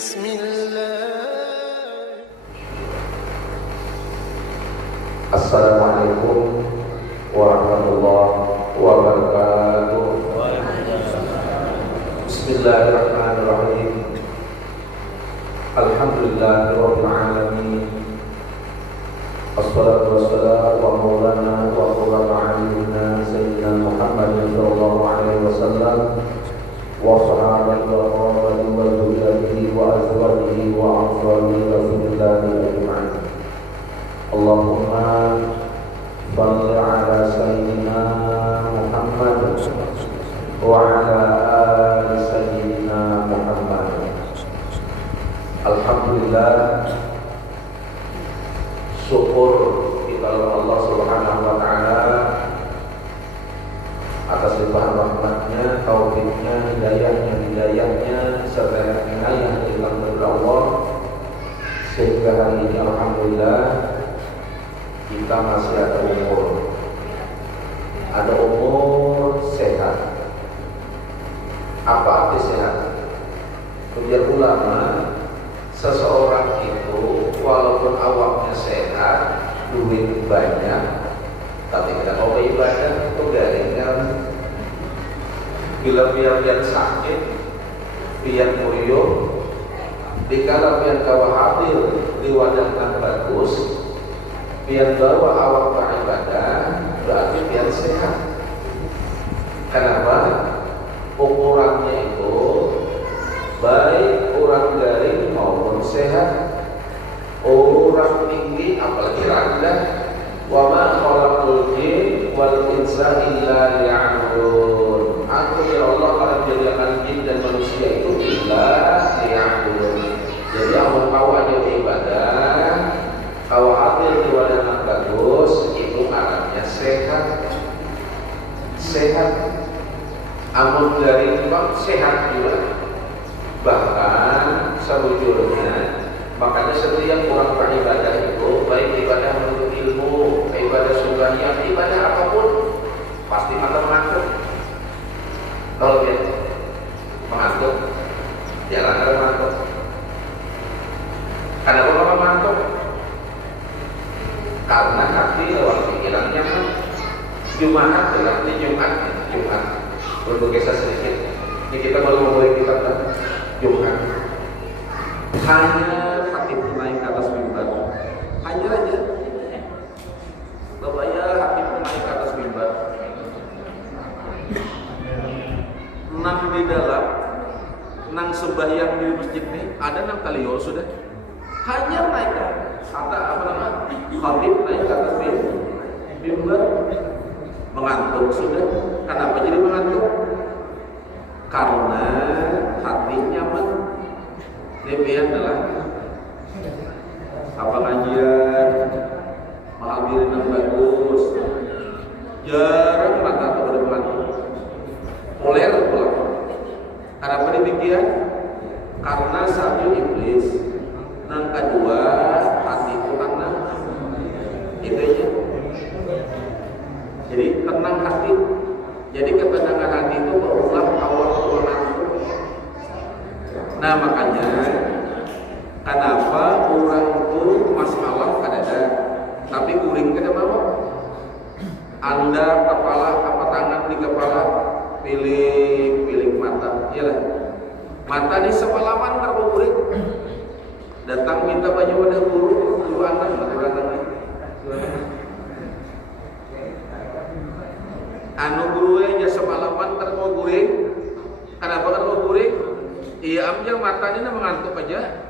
بسم الله. Assalamualaikum warahmatullahi wabarakatuh. Bismillahirrahmanirrahim. Alhamdulillahirabbil alamin. Assalatu wassalamu ala maulana wa qurratu a'yunina sayyidina Muhammadin sallallahu alaihi wasallam wa sahabati wa qawati wa dzurriyyatihi wa azwajihi wa ansarihi rasulillahi ajma'in. Allahumma salli ala sayyidina Muhammad wa ala ali sayyidina Muhammad. Alhamdulillah, syukur kita Allah Subhanahu wa taala atas limpahan rahmatnya, taufiknya, hidayahnya, serta inayah dari Allah, sehingga hari ini alhamdulillah kita masih ada umur sehat. Apa arti sehat? Menurut ulama, seseorang itu walaupun awalnya sehat, duit banyak, tapi tidak mau ibadah itu garingan. Bila pian sakit, pian muyuh, dikala pian kawa hadir di wadah yang bagus, pian bawa awak beribadah, berarti pian sehat. Kenapa? Ukurannya itu baik orang garing maupun sehat, orang tinggi apalagi rendah. Wa ma khalaqul jin wal insa illa liya'budun. Aku ya Allah akan menjadikan jin dan manusia itu illa liya'budun. Jadi amun kau ada ibadah, kau hadir di wadah yang bagus, itu artinya sehat. Sehat. Amun garing sehat juga. Bahkan sebujurnya, makanya setiap orang beribadah itu, baik ibadah menuntut ilmu, ibadah sembahyang, ibadah apapun, pasti mata mengantuk. Kalau dia mengantuk, jalan ada mengantuk. Kenapa kalau mengantuk? Karena hati lewat pikirannya Jumat, berarti Jumat. Untuk kisah sedikit, ini kita baru memulai kitab Jumat. Hanya hati naik ke atas mimbar, hanya aja. Bapak ya, hati naik ke atas mimbar. Nang di dalam, nang sembahyang di masjid ini ada nang kalio sudah. Hanya naik ke kata apa namanya? Khatib naik ke atas mimbar, mengantuk sudah. Kenapa jadi mengantuk? Karena hati nyaman. Demikian adalah apa kajian, menghadiri yang bagus, jarang mata atau mengantuk. Poler pulang. Kenapa demikian? Karena satu iblis, yang kedua hati itu tenang. Itu aja. Jadi tenang hati. Jadi ketenangan hati itu berulang awal mengantuk. Nah makanya kenapa orang itu masalah kadang, tapi kuring kada mau. Anda kepala apa tangan di kepala, pilih mata, iyalah. Mata ini semalaman karena kuring. Datang minta baju wadah guru, dua anak ini. Anu guru aja semalaman karena kuring. Kenapa karena kuring? Iya ambil matanya mengantuk aja.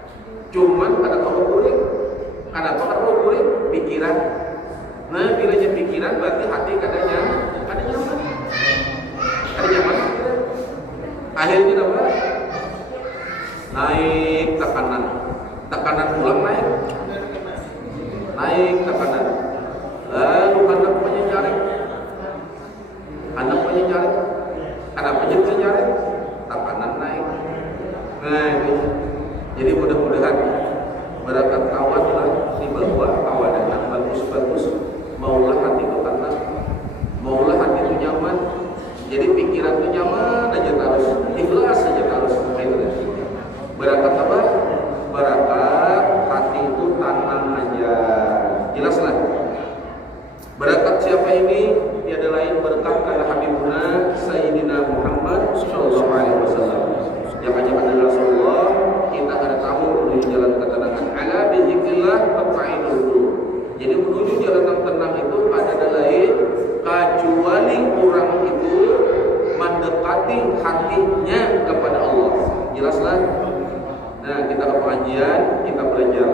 Cuman ada kuring. Kenapa karena kuring? Pikiran. Nah bila aja pikiran berarti hati kadanya nyaman. Ada nyaman. Akhirnya apa? Naik tekanan pulang naik tekanan. Lalu anak punya nyari. Kenapa jadi nyari? Tekanan naik. Nah itu. Jadi mudah-mudahan berangkat awal lah di bawah awal yang bagus-bagus. Maulah hati itu tenang, maulah hati itu nyaman. Jadi pikiran itu nyaman aja terus, ikhlas aja terus. Berangkat apa? hatinya kepada Allah. Jelaslah. Nah, kita ke pengajian, kita belajar.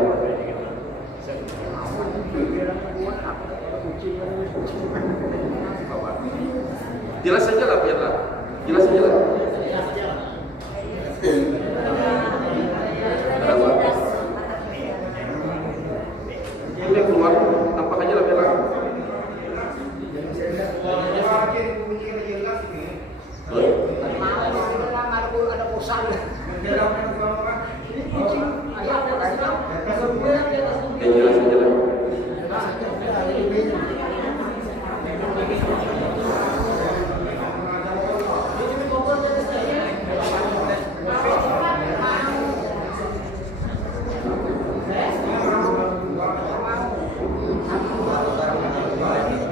Jelas saja lah, biarlah. Jelas saja lah. Ini keluar, nampak aja lah, biarlah. Jelas saja lah.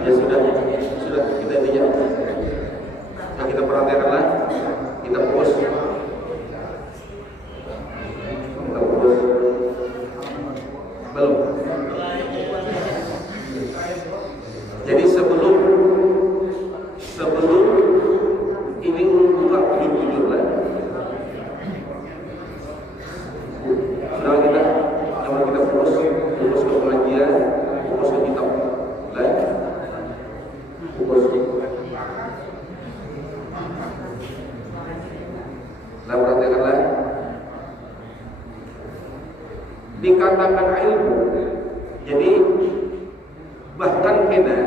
Ya sudah kita lihat. Nah, kita perhatikanlah, kita fokus. Belum. Jadi sebelum ini buka jujur lah. Sudah kita fokus ke pengajian, fokus ke kitab. Lah. Fokus. Nah, perhatikanlah. Dikatakan ilmu. Jadi bahkan kena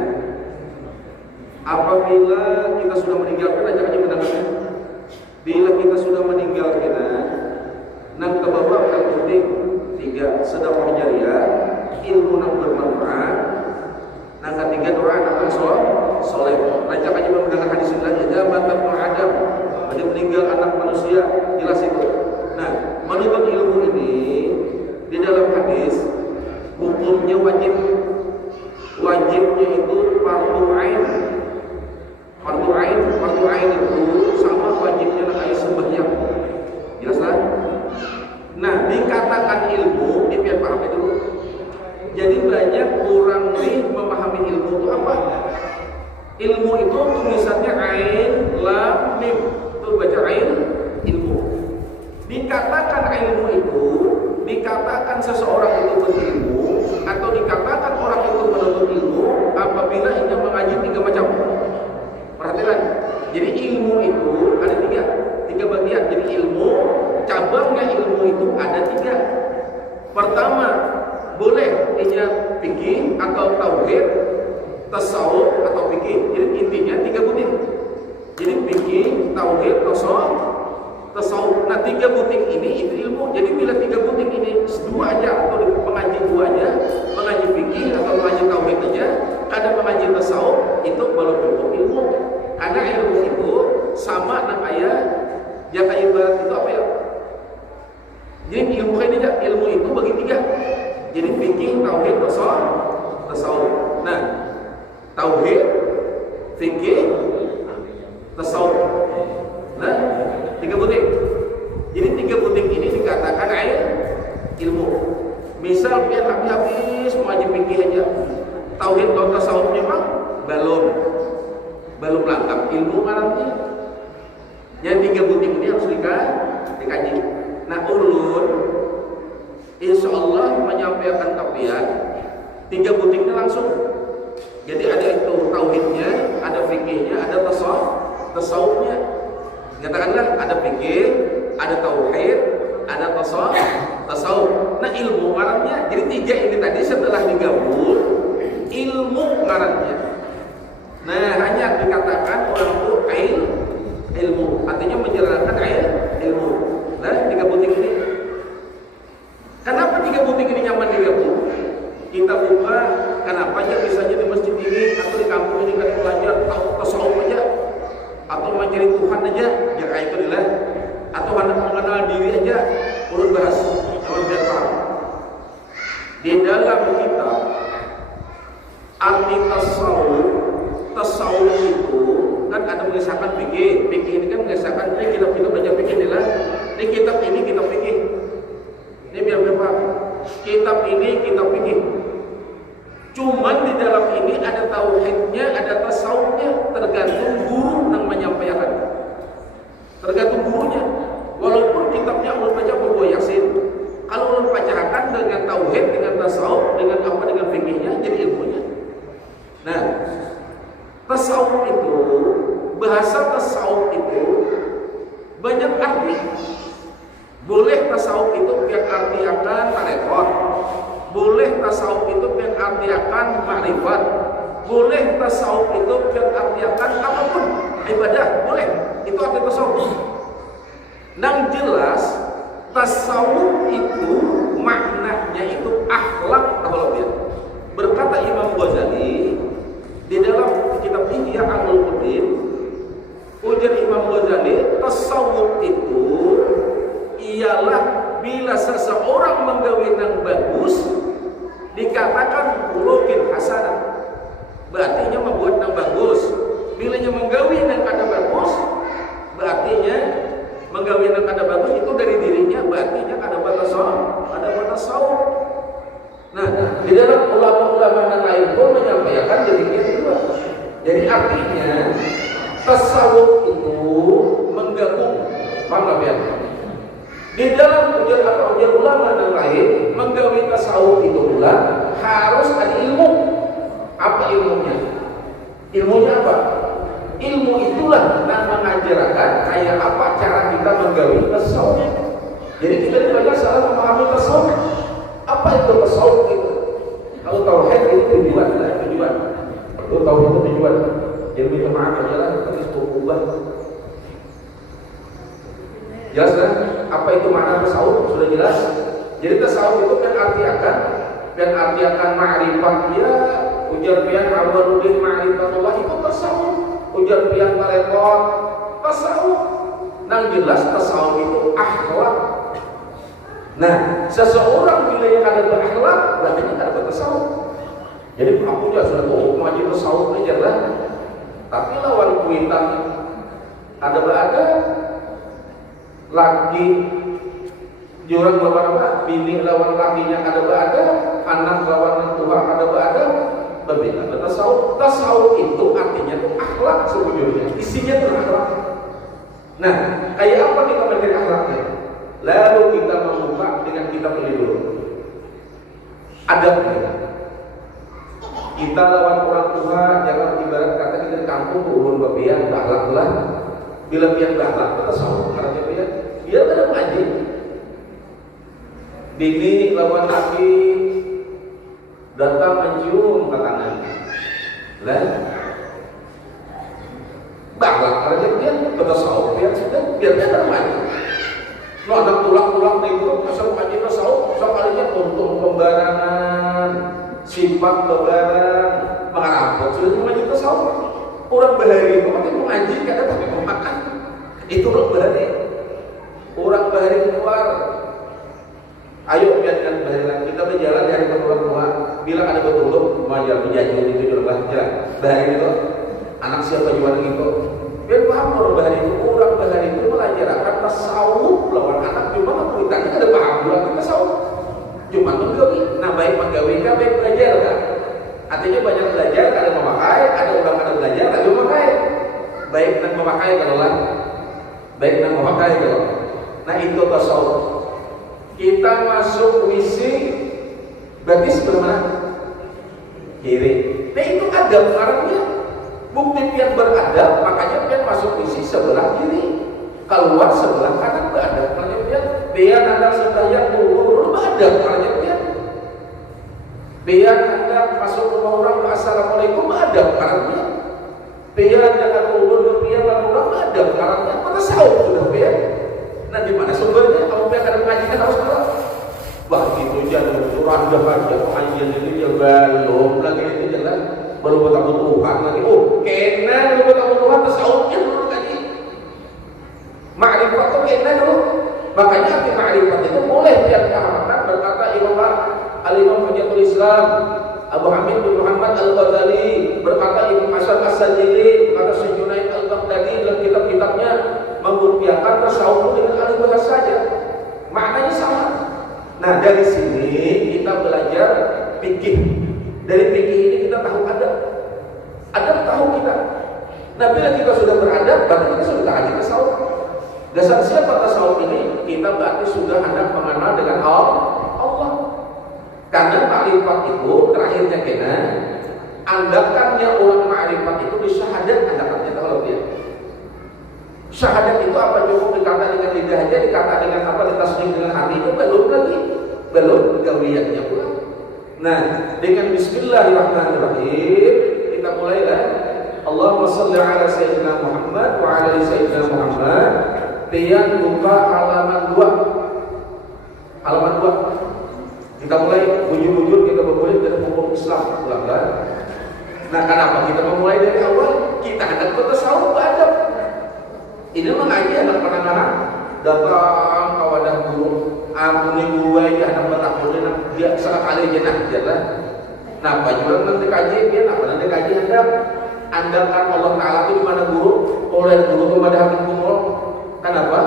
apabila kita sudah meninggalkan aja mendengarkan. Bila kita sudah meninggalkan, nang kebawa akan penting 3 sedekah jariah, ilmu nang bermanfaat, nang ketiga doa anak soleh. Lanjut aja mendengar hadis ini lagi. Jabatan Adam, ada meninggal anak manusia, jelas itu. Nah, menuntut ilmu ini di dalam hadis hukumnya wajibnya itu fardu ain. Fardu ain itu sama wajibnya kayak sembahyang. Jelas kan? Nah, dikatakan ilmu, ini biar paham itu. Jadi banyak orang nih memahami ilmu itu apa? Ilmu itu tulisannya ain lam mim. Itu baca ain ilmu. Dikatakan ilmu itu, dikatakan seseorang itu berilmu atau dikatakan orang itu menuntut ilmu apabila ia mengaji 3 macam. Perhatikan. Jadi ilmu itu ada 3 bagian. Jadi ilmu, cabangnya ilmu itu ada 3. Pertama, boleh ia fikih atau tauhid, tasawuf atau fikih. Jadi intinya 3 butir. Jadi fikih, tauhid, tasawuf. Nah, 3 butir ini itu ilmu. Jadi bila 3 butir ini 2 aja atau mengaji 2 aja, mengaji fikih atau mengaji tauhid aja, ada mengaji tasawuf, itu belum cukup ilmu. Karena ilmu itu sama dengan ayat yang kayak ibarat itu apa ya? Jadi ilmu ini aja, ilmu itu bagi 3. Jadi fikih, tauhid, tasawuf. Nah, tauhid, fikih, tasawuf. Nah, 3 butir. Jadi 3 butir ini dikatakan ilmu. Misal biar habis mengaji fikih aja, tauhid atau tasawufnya mah belum lengkap ilmu ngarannya. Yang 3 butir ini harus dikaji. Nah, ulun insya Allah menyampaikan kafiat 3 butirnya langsung. Jadi ada itu tauhidnya, ada fikihnya, ada tasawufnya. Katakanlah ada fikih, ada tauhid, ada tasawuf. Nah, ilmu ngarannya. Jadi 3 ini tadi setelah digabung ilmu ngarannya. Nah, hanya dikatakan orang itu ilmu, artinya menjalankan ilmu. Nah, 3 butir ini. Kenapa 3 butir ini nyaman digabung? Kita buka, kenapa aja misalnya di masjid ini atau di kampung ini kan belajar tahu tasawuf aja, atau mencari Tuhan aja, ya kayak itu lah. Atau hendak mengenal diri aja, ulun bahas, jangan biar paham. Di dalam kitab arti tasawuf itu kan ada mengisahkan fikih ini kan mengisahkan ini kita belajar fikih ini lah. Ini kitab ini kita fikih. Ini biar paham. Kitab ini kita fikih. Cuman di dalam ini ada tauhidnya, ada tasawufnya, tergantung guru yang menyampaikan. bahasa tasawuf itu banyak arti. Boleh tasawuf itu yang arti akan tarekat, boleh tasawuf itu yang arti akan makrifat, boleh tasawuf itu yang arti akan apapun ibadah, boleh. Itu arti tasawuf. Yang jelas tasawuf itu maknanya itu akhlak tauhid. Berkata Imam Ghazali di dalam kitab Ihya Ulumuddin, ujar Imam Ghazali, tasawuf itu ialah bila seseorang menggawe nang bagus dikatakan khuluqin hasanah, berartinya membuat nang bagus. Bila nya menggawe nang kada bagus, berartinya menggawe nang kada bagus itu dari dirinya, berartinya kada tasawuf. Nah, di dalam ulama-ulama yang lain pun menyampaikan demikian juga. Jadi artinya tasawuf itu menggabung, paham ya? Di dalam ujar ulama yang lain menggawi tasawuf itu pula harus ada ilmu. Apa ilmunya? Ilmunya apa? Ilmu itulah yang mengajarkan kayak apa cara kita menggawi tasawuf. Jadi kita banyak salah memahami tasawuf. Apa itu tasawuf itu? Kalau tauhid itu tujuan. Kalau tauhid itu tujuan. Ilmu itu maaf adalah terus berubah. Jelas kan? Apa itu makna tasawuf? Sudah jelas. Jadi tasawuf itu kan arti akan ma'rifat ya, ujar pian awaludin ma'rifatullah itu tasawuf. Ujar pian tarekat tasawuf. Yang jelas tasawuf itu akhlak. Nah, seseorang bila yang ada berakhlak, berarti ada bertasawuf. Jadi aku juga sudah tahu ngaji tasawuf aja lah. Tapi lawan kuitan ada laki jurang lawan apa? Bini lawan lakinya ada, anak lawan tua ada, berbeda. Tasawuf, tasawuf itu artinya itu akhlak sebetulnya. Isinya itu akhlak. Nah, kayak apa kita mencari akhlaknya? Lalu kita membuka dengan kita pilih dulu adabnya. Kita lawan orang tua jangan ibarat kata kita di kampung ulun babian bakhlak lah. Bila pian bakhlak kita sama karena dia ada mengaji. Bini lawan laki datang mencium ke tangan. Lah bakhlak karena dia kita sama biar sudah biar dia ada mengaji. Lo ada tulang-tulang itu asal ngaji tasawuf, sekalinya untung pembarangan, sifat pembarang, mengarapot sudah ngaji tasawuf. Orang bahari itu pakai mengaji, kadang pakai memakan. Itu orang bahari. Orang bahari keluar. Ayo biarkan bahari kita berjalan dari keluar rumah. Bila ada betul majar menjanji itu juga jalan. Bahari itu anak siapa juga gitu. Biar paham orang bahari itu mengajarkan tasawuf lawan anak cuma aku ditanya ada paham juga tasawuf cuma menggawi. Nah baik menggawi baik belajar kan, artinya banyak belajar ada memakai, ada orang ada belajar ada memakai, baik dan memakai kalau lah baik dan memakai kalau. Nah itu tasawuf. Kita masuk misi berarti sebelah mana? Kiri. Nah itu adab Arabnya. Bukti pian beradab, makanya pian masuk isi sebelah kiri, keluar sebelah kanan beradab. Makanya pian anda sembahyang turun beradab. Makanya pian anda masuk rumah orang assalamualaikum beradab. Makanya pian jangan turun ke pian lalu orang beradab. Makanya tasawuf sudah pian. Nah di mana sumbernya? Kalau pian ada mengajikan harus keluar. Wah gitu jangan curang dah aja pengajian ini dia belum lagi itu jelas. Baru buat Tuhan lagi. Oh, kena baru buat Tuhan tasawufnya dulu lagi. Ma'rifat itu kena dulu. Makanya arti ma'rifat itu boleh dia pahamkan. Berkata Imam Al-Imam Hujjatul Islam Abu Hamid bin Muhammad Al-Ghazali, berkata Ibnu Hasan As-Sajili, berkata Syekh Junaid Al-Baghdadi dalam kitab-kitabnya memurbiakan tasawuf dengan alih bahasa saja. Maknanya sama. Nah dari sini kita belajar fikih. Dari fikih ini kita tahu adab tahu kita. Nah bila kita sudah beradab, berarti kita sudah ahli tasawuf. Dasar siapa tasawuf ini? Kita berarti sudah hendak mengenal dengan Allah. Karena makrifat itu terakhirnya kena andakannya orang makrifat itu di syahadat andakannya kalau dia. Syahadat itu apa cukup dikata dengan lidah aja, dikata dengan apa, ditasbih dengan hati itu belum lagi, belum gawiannya pula. Nah, dengan Bismillahirrahmanirrahim kita mulailah. Allahumma shalli ala sayyidina Muhammad wa ala sayyidina Muhammad. Pian buka halaman 2. Halaman 2. Kita mulai bujur-bujur kita berkulit dari hukum Islam, ulang-ulang. Nah, kenapa kita memulai dari awal? Kita hendak bertasawuf adab. Ini mengaji anak penanganan datang ke wadah guru, ampuni gue ya anak betakulin dia sekali aja nah jalan. Nah, bajuran nanti kaji dia, apa nanti kaji andalkan Allah Taala itu di mana guru, oleh guru kepada hati guru. Kenapa?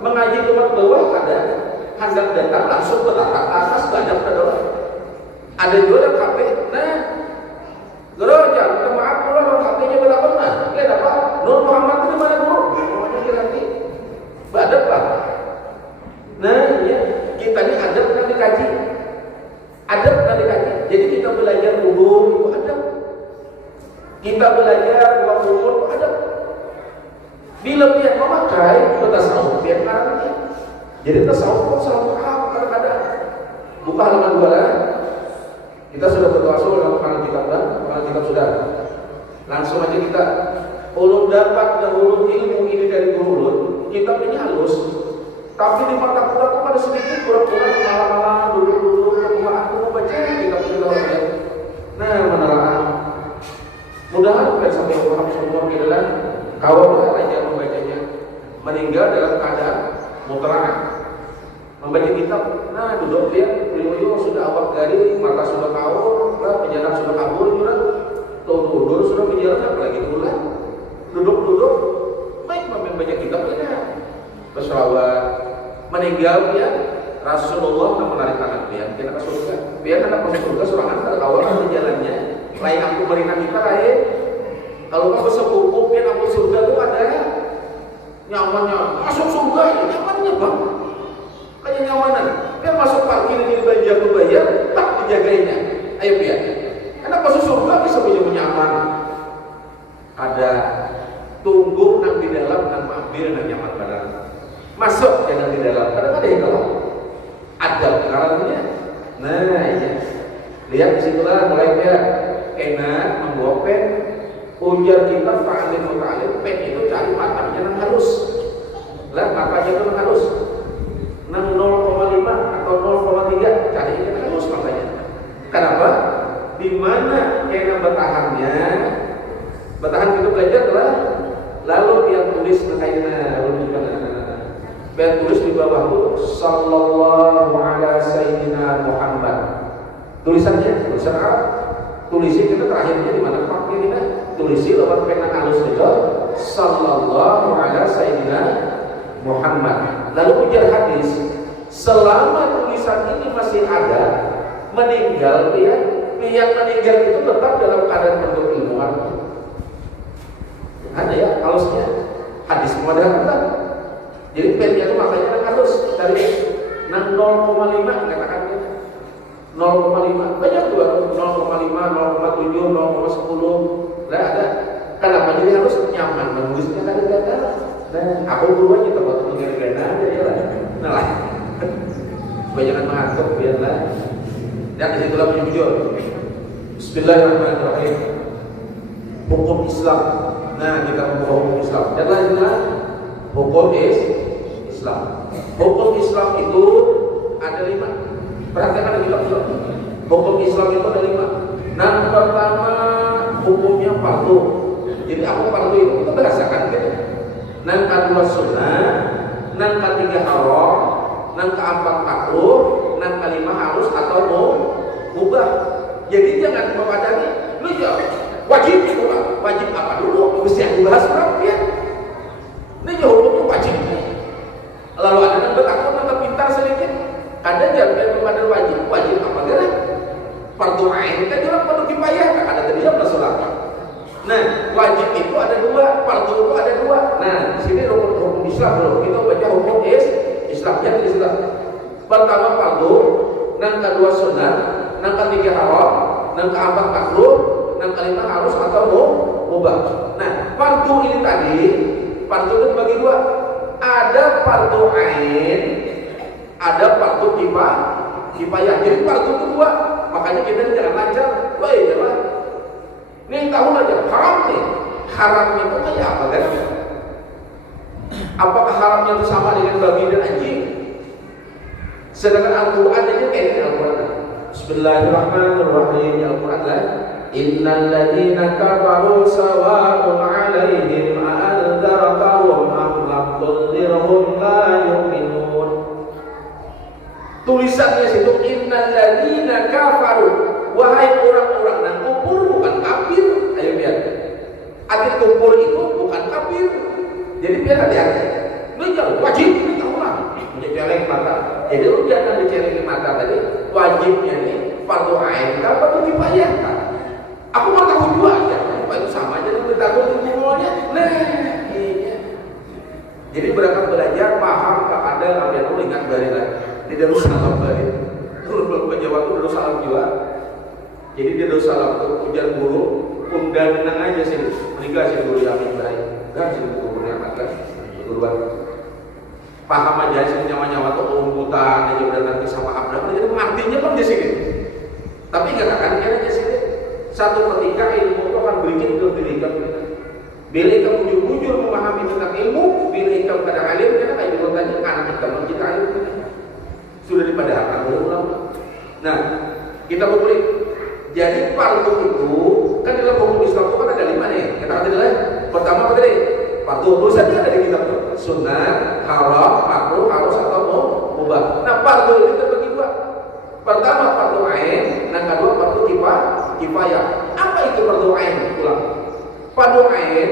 Mengaji tempat bawah ada, hendak datang langsung ke atas banyak ada. Ada juga KP. Nah, guru jangan maaf kalau KP-nya berapa nah? Lihat apa? Nur Muhammad itu di mana guru? Adab lah. Nah, ya, kita ini adab kan dikaji. Adab kan dikaji. Jadi kita belajar wudu itu adab. Kita belajar buat wudu itu adab. Bila dia memakai tasawuf dia karena. Jadi tasawuf selalu kadang-kadang. Buka halaman 2 lah. Kita sudah bertawasul dalam kitab dan kitab sudah. Langsung aja kita ulun dapat dahulu ilmu ini dari guru. Kitab ini halus, tapi di mata kita tuh ada sedikit kurang-kurang malam-malam duduk-duduk aku mau baca kitab ini orangnya. Nah, menelaah. Mudah-mudahan sampai paham semua kita kawal aja membacanya. Meninggal dalam keadaan mutlak. Membaca kitab, nah duduk dia, ilmu sudah awak garing, mata sudah kawal, penjara sudah kabur juga, tuh sudah penjara apalagi bulan, duduk-duduk. Baik membaca kitabnya, berselawat, meninggal dia Rasulullah menarik tangan dia, kita ke surga. Biar anak masuk surga surangan awal jalannya. Lain aku merintah kita lain. Kalau kamu sepupu, biar aku surga itu ada nyamannya. Masuk surga ya nyamannya bang, kayak nyamanan. Biar masuk pagi ini bayar, tak dijagainya. Ayo biar. Anak masuk surga bisa punya nyaman. Ada tunggu nang di dalam nang mampir nang nyaman barang masuk jangan di dalam kadang ada yang kalau ada pengalamannya. Nah ya lihat disitulah mulai dia enak membawa pen ujar kita fa'alim muta'alim pen itu cari matanya nang halus lah matanya itu nang halus nang 0,5 atau 0,3 cari yang halus makanya. Kenapa? Dimana kena betahannya betahan kita belajar adalah lalu yang tulis makanya biar tulis di bawah itu sallallahu ala sayyidina Muhammad tulisannya tulisan Arab tulisin kita terakhirnya di mana pakai kita tulisin lewat pena halus itu sallallahu ala sayyidina Muhammad. Lalu ujar hadis selama tulisan ini masih ada meninggal dia yang meninggal itu tetap dalam keadaan bentuk ilmuwan. Ada ya halusnya hadis kemudian kita jadi pennya itu makanya kan halus dari 0,5 katakan 0,5 banyak tuh 0,5 0,7 0,10 lah ada kenapa jadi halus nyaman menulisnya kan ada nah aku dulu aja tempat itu gara-gara aja ya lah nah lah banyakan mengantuk biarlah dan disitulah jujur. Bismillahirrahmanirrahim. Hukum Islam. Nah, kita membawa hukum Islam. Dan lainnya hukum Islam. Hukum Islam itu ada 5. Perhatikan ada 5. Hukum Islam itu ada 5. Nah, pertama hukumnya fardu. Jadi apa fardu itu kita berdasarkan gitu. Nah, kedua sunnah, nah ketiga haram, nah keempat makruh, nah kelima harus atau mubah. Jadi jangan memadani, lu ya wajib itu Pak. Wajib apa dulu? Mesti yang dibahas berapa ya? Ini ya hukumnya wajib. Lalu ada yang bertakwa atau pintar sedikit. Ada yang memadani wajib. Wajib apa gerak? Fardu ain kita jelas fardu kifayah. Ada tadi yang bersolat. Nah, wajib itu ada 2, fardu itu ada 2. Nah, di sini hukum Islam dulu. Kita baca hukum Islam yang Islam. Pertama fardu, yang kedua sunnah, yang ketiga haram, yang keempat makruh, yang kelima harus atau mubah. Nah, fardu ini tadi Fardu itu bagi dua. Ada fardu ain, ada fardu kifayah. Jadi fardu itu dua. Makanya kita jangan lancar. Woi, jangan. Nih tahu aja haram nih. Haram itu kayak apa kan? Apakah haramnya itu sama dengan babi dan anjing? Sedangkan Al-Quran aja kayak ini Al-Quran. Bismillahirrahmanirrahim. Al-Quran lah. Innal ladzina kafaru sawa'un 'alaihim a'anzartahum am lam tunzirhum la yu'minun. Tulisannya situ innal ladzina kafaru, wahai orang-orang yang kufur bukan kafir. Ayo biar. Arti kufur itu bukan kafir. Jadi biar hati-hati. Ini wajib ini tahu lah. Menceleng mata. Jadi lu jangan dicelengin mata tadi. Wajibnya nih fardu ain kan fardu kifayah kan. Aku mau tahu dua aja. Apa itu sama aja dengan takut semuanya. Nah, iya. Jadi berangkat belajar paham tak ada kalian tuh ingat barilah. Di Darussalam bari. Turun ke Jawa tuh Darussalam juga. Jadi di Darussalam tuh hujan guru, undan nang aja sih. Meninggal sih guru yang baik. Kan sih guru yang makan. Guruan. Paham aja sih nyawa-nyawa tuh umputan aja udah nanti sama abdal. Jadi artinya kan di sini. Tapi enggak akan kira di sini. Satu ketika ilmu itu akan berikan ke diri kamu. Bila kamu jujur memahami tentang ilmu, bila kamu pada alim, karena kayak bilang tadi anak kita kita alim sudah dipadahkan oleh ulama. Nah, kita boleh. Jadi fardu itu kan dalam hukum Islam itu kan ada 5 nih. Kita kata adalah pertama apa tadi? Fardu tulisannya ada di kitab itu. Sunnah, haram, makruh, harus atau mubah. Nah, fardu itu terbagi dua. Pertama fardu ain, yang kedua fardu kifayah. Apa itu fardu ain? Ulang. Fardu ain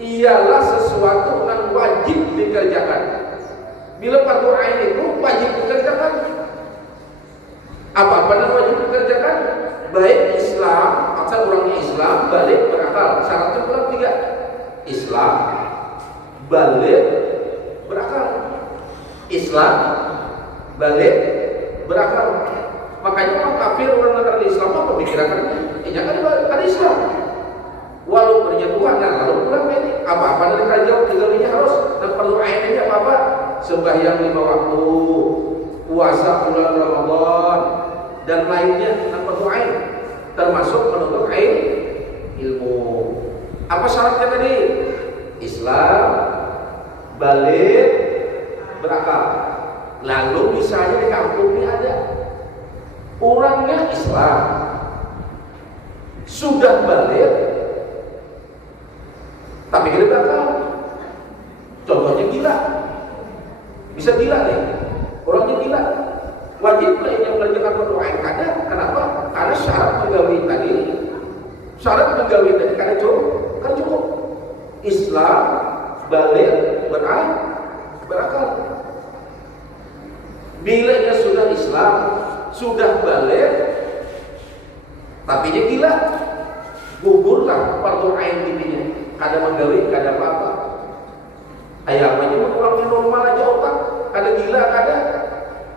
ialah sesuatu yang wajib dikerjakan. Bila fardu ain itu wajib dikerjakan, apa yang wajib dikerjakan? Baik Islam, asal orangnya Islam, balik berakal. Syaratnya kurang 3. Islam, balik berakal. Islam, balik berakal. Makanya orang kafir orang negara Islam apa pemikirannya? Ini kan Islam. Walau berjatuhan dan lalu pulang ini apa-apa dari kerajaan tinggalnya harus dan perlu airnya apa-apa sembahyang 5 waktu, puasa bulan Ramadan dan lainnya dan perlu air termasuk menuntut air ilmu. Apa syaratnya tadi? Islam, balik, berakal. Lalu misalnya di kampung ini ada orangnya Islam sudah balik tapi dia berakal. Contohnya gila, bisa gila nih, orangnya gila. Wajib yang belajar berdoa yang ada. Kenapa? Karena syarat pegawai tadi, karena cukup. Islam, balik, berakal. Bila dia sudah Islam, sudah balik, tapi dia gila, gugurlah fardu ain intinya. Kada menggawi, kada apa-apa. Ayah aja orang yang normal aja otak, kada gila, kada.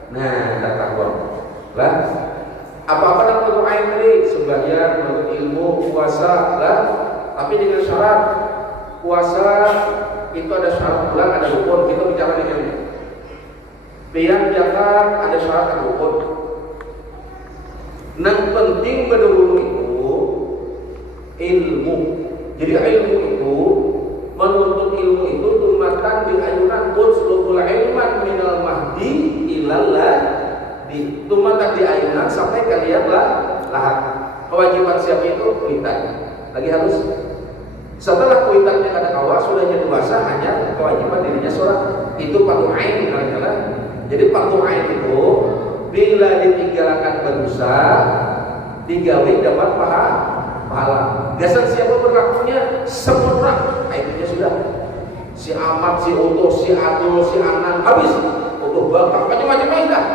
Nah, datang lah. Apa-apa yang fardu ain tadi, sembahyang, menuntut ilmu, puasa lah. Tapi dengan syarat puasa itu ada syarat bulan, ada rukun. Kita bicara dengan biar zakat ada syarat dan rukun. Yang penting berdahulu itu ilmu. Jadi ilmu itu menuntut ilmu itu tumatan di ayunan uslubul ilman minal mahdi ilallah di tumatan di ayunan sampai kalian lahat. Kewajiban siapa itu? Kuitan. Lagi harus setelah kuitannya ada kawas sudahnya dewasa hanya kewajiban dirinya seorang. Itu fardu ain kalian. Jadi fardu ain itu bila ditinggalkan berdosa digawe dapat pahala. Biasa siapa berlakunya sempurna, akhirnya sudah si Ahmad, si Utuh, si Adul, si Anan habis. Utuh bakal macam-macam dah.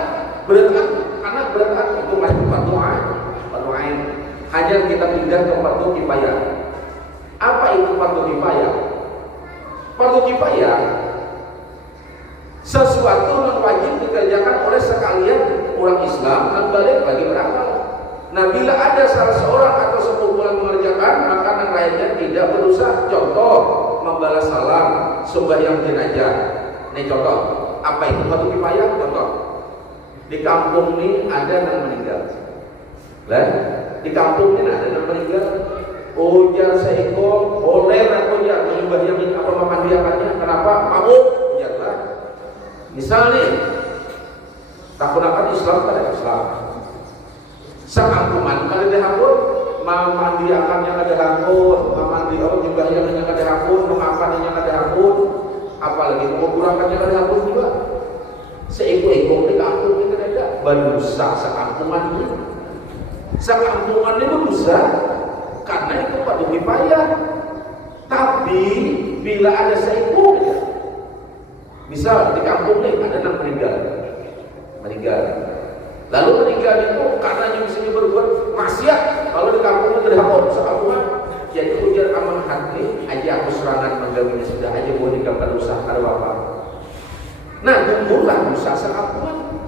Berantakan anak berantakan itu masih fardu ain. Hanya kita pindah ke fardu kifayah. Apa itu fardu kifayah? Fardu kifayah sesuatu yang wajib dikerjakan oleh sekalian orang Islam dan balik lagi berakal. Nah, bila ada salah seorang atau sekumpulan mengerjakan, maka yang lainnya tidak berdosa. Contoh, membalas salam, sembahyang jenazah. Ini contoh, apa itu fardu kifayah? Contoh, di kampung ini ada yang meninggal. Lah, di kampung ini ada yang meninggal. Ujar seiko boleh aku ya menyembahyangi apa memandiakannya. Kenapa? Mabuk. Ujarlah. Misal nih, takunakan Islam pada Islam. Sakampungan kali dihapun, memandiakannya kada hapun, memandi orang nyembahyanginya kada hapun, mengapaninya kada hapun, apalagi mengukurannya kada hapun juga. Seiko-iko di kampung ini ada berdosa sakampungan ini. Sakampungan ini berdosa. Karena itu fardu kifayah. Tapi bila ada seiko, misal di kampung nih ada yang meninggal. Lalu meninggal itu karena misalnya berbuat maksiat. Kalau di kampung itu dihapus sekampungan, jadi ujar aman hati aja aku serangan menggawinya sudah aja boleh gambar usaha ada apa. Nah, kumpullah usaha sekampungan.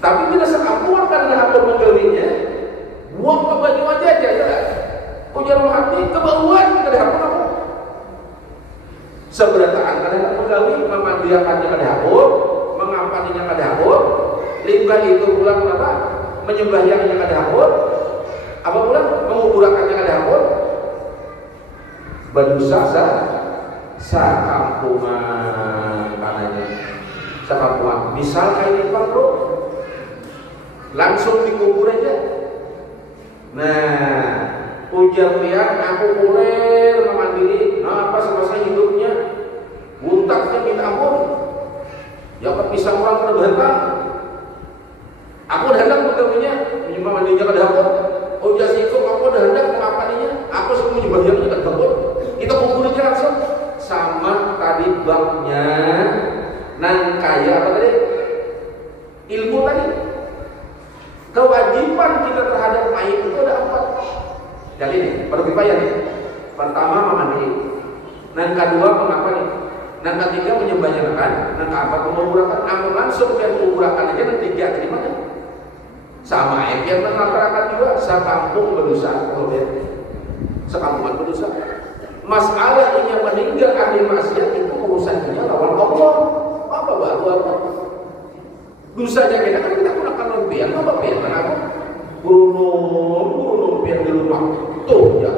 Tapi bila sekampungan karena dihapus menggawinya, buang ke baju aja ya. Ujar hati kebauan kita dihapus apa? Seberataan kada pegawai memandiakannya kada hapus, mengapaninya kada hapus, limbah itu pulang apa? Menyembahyanginya kada hapus, apa pulang menguburkannya kada hapus. Berdosa sakampungan kananya. Sakampungan. Misal kayak ini Pak Bro, langsung dikubur aja. Nah, ujar dia, aku kuler memandiri, apa semasa hidupnya, buntaknya minta ampun, ya kepisah orang pada berhentang. Aku udah hendak pegawainya, menyembah mandinya kada hapun. Ujar siku, aku udah hendak mengapaninya, aku semua menyembahnya kada hapun. Kita kubur aja langsung, sama tadi babnya, nang kaya apa tadi? Ilmu tadi. Kewajiban kita terhadap mayit itu ada 4. Jadi ini, fardu kifayah nih. Pertama memandi. Yang kedua mengapa nih? Yang ketiga menyembahyangan. Yang keempat menguburkan. Amun langsung yang menguburkan aja yang 3 terima kan? Sama yang masyarakat juga sekampung berdosa. Sekampungan berdosa. Masalah ini yang meninggal ahli maksiat itu urusannya lawan Allah. Apa baru apa? Dosanya kita kan kita gunakan lumpian, apa pian apa? Burung pian di rumah. Tuh ya,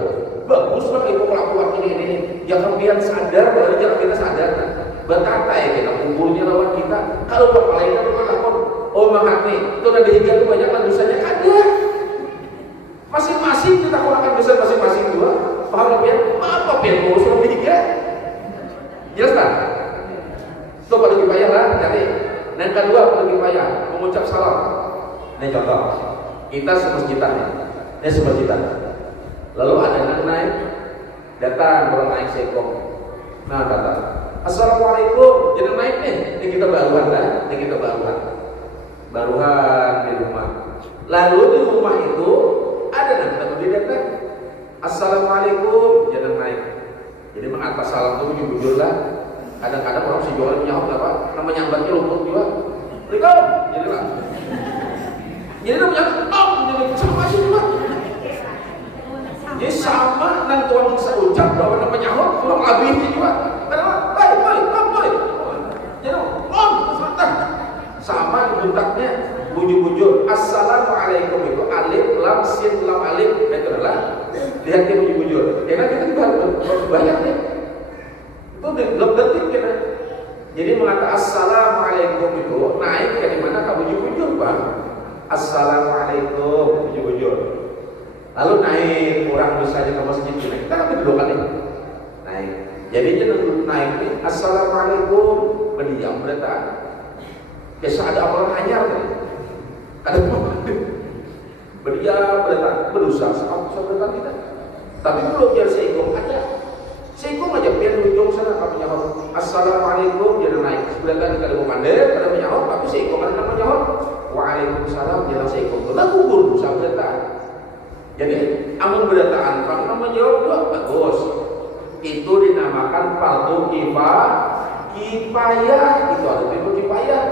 baguslah itu melakukan ini. Jangan pian sadar, baru jangan kita sadar. Betapa ya kita kuburnya lawan kita. Kalau bapak lain itu kan lapor, oh menghati, itu udah dihiga itu banyak dosanya ada. Masing-masing kita gunakan dosa masing-masing juga. Paham pian? Apa pian mau suruh dihiga? Jelas tak? Itu fardu kifayah lah, jadi. Dan kedua fardu kifayah mengucap salam. Ini contoh, kita semasjidan nih, ini semasjidan. Lalu ada yang naik, datang orang naik sekong. Nah datang, assalamualaikum, jadi naik nih, ini kita baruan lah, ini kita baruan di rumah. Lalu di rumah itu ada yang tadi datang, assalamualaikum, jadi naik. Jadi mengatas salam itu jujur lah. Kadang-kadang orang si jualan menyahut apa? Nama nyambatnya lumpur juga. Assalamualaikum. Jadi lah. Jadi namanya jadi sama masih juga. Jadi sama dan tuan bisa ucap bahwa nama nyahut kurang lebihnya juga. Kenapa? Baik. Jadi sebentar. Sama bentaknya bujur-bujur. Assalamualaikum itu alif lam sin lam alif. Itu adalah lihat dia bujur-bujur. Karena kita juga harus banyak nih. Itu detik kita. Jadi mengatakan assalamualaikum itu naik ke mana kamu bujur-bujur Bang. Assalamualaikum bujur-bujur. Lalu naik orang misalnya ke masjid kita kan kedudukan ini naik. Jadinya naik ini assalamualaikum berdiam berdatang. Biasa ada orang anyar kan? Ada berdiam berdatang berusaha berdatang kita. Tapi belum biar seikung ada. Seikung aja pian ujung sana kamu nyahut assalamualaikum jadi naik sebentar kita ada mandek pada menyahut tapi seikung ada nama nyahut waalaikumsalam jalan seikung itu kubur berusaha berdataan. Jadi amun berdataan kalau nama jawab juga bagus. Itu dinamakan fardu kifayah. Itu ada fardu kifayah.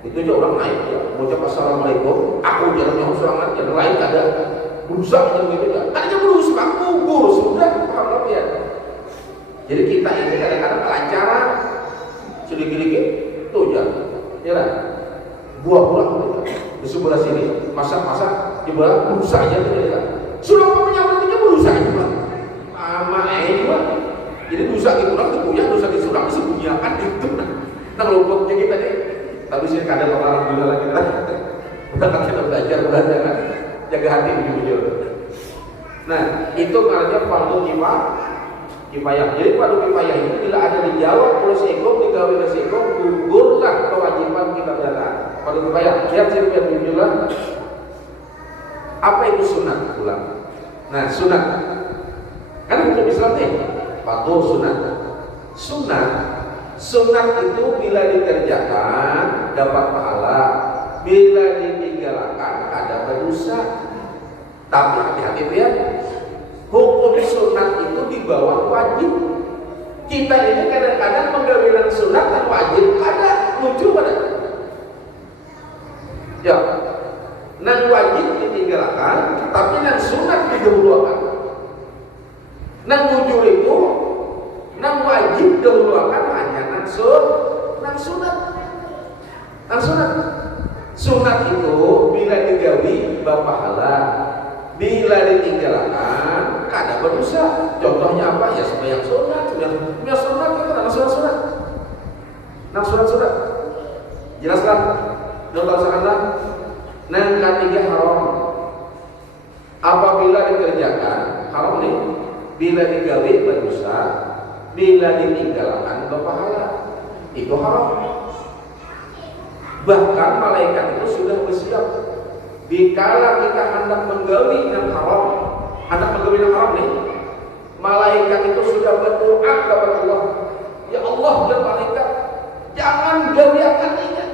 Itu aja orang naik ya mengucap assalamualaikum aku jalan nyahut serangan jalan lain ada berusaha macam itu kan. Tadinya berusaha kubur sudah paham ya. Jadi kita ini kadang-kadang juga berusaha aja tuh. Sudah menyambutinya berusaha juga. Sama juga. Jadi dosa itu orang terpunya, dosa di surang disembunyikan itu. Nah kelompoknya kita nih. Tapi sih kadang orang juga lagi kita. Udah kan kita belajar, udah jangan jaga hati jujur. Nah itu karena fardu kifayah. Jadi fardu kifayah itu bila ada dijawab oleh seekor, digawe oleh seekor, gugurlah kewajiban kita berada. Fardu kifayah. Lihat siapa yang jujurlah. Apa itu sunat? Ulang. Nah sunat kan hukum Islam nih. Fardu sunat. Sunat itu bila dikerjakan dapat pahala, bila ditinggalkan ada berdosa. Tapi hati-hati ya. Hukum sunat itu di bawah wajib. Kita ini kadang-kadang menggawikan sunat dan wajib ada, lucu pada. Ya, nang wajib ditinggalkan, tapi nang sunat didahulukan. Nang wujud itu, nang wajib dahulukan hanya nang sunat. Sunat itu bila digawi bapahala, bila ditinggalkan kada berdosa. Contohnya apa? Ya sembahyang sunat, sembahyang sunat itu nama sunat. Nang sunat. Jelaskan. Jelaskanlah. Nang ketiga haram. Apabila dikerjakan haram nih, bila digawi berdosa, bila ditinggalkan berpahala, itu haram. Bahkan malaikat itu sudah bersiap. Dikala kita hendak menggawi yang haram, nih, malaikat itu sudah berdoa kepada Allah. Ya Allah dan malaikat, jangan gawiakan ini.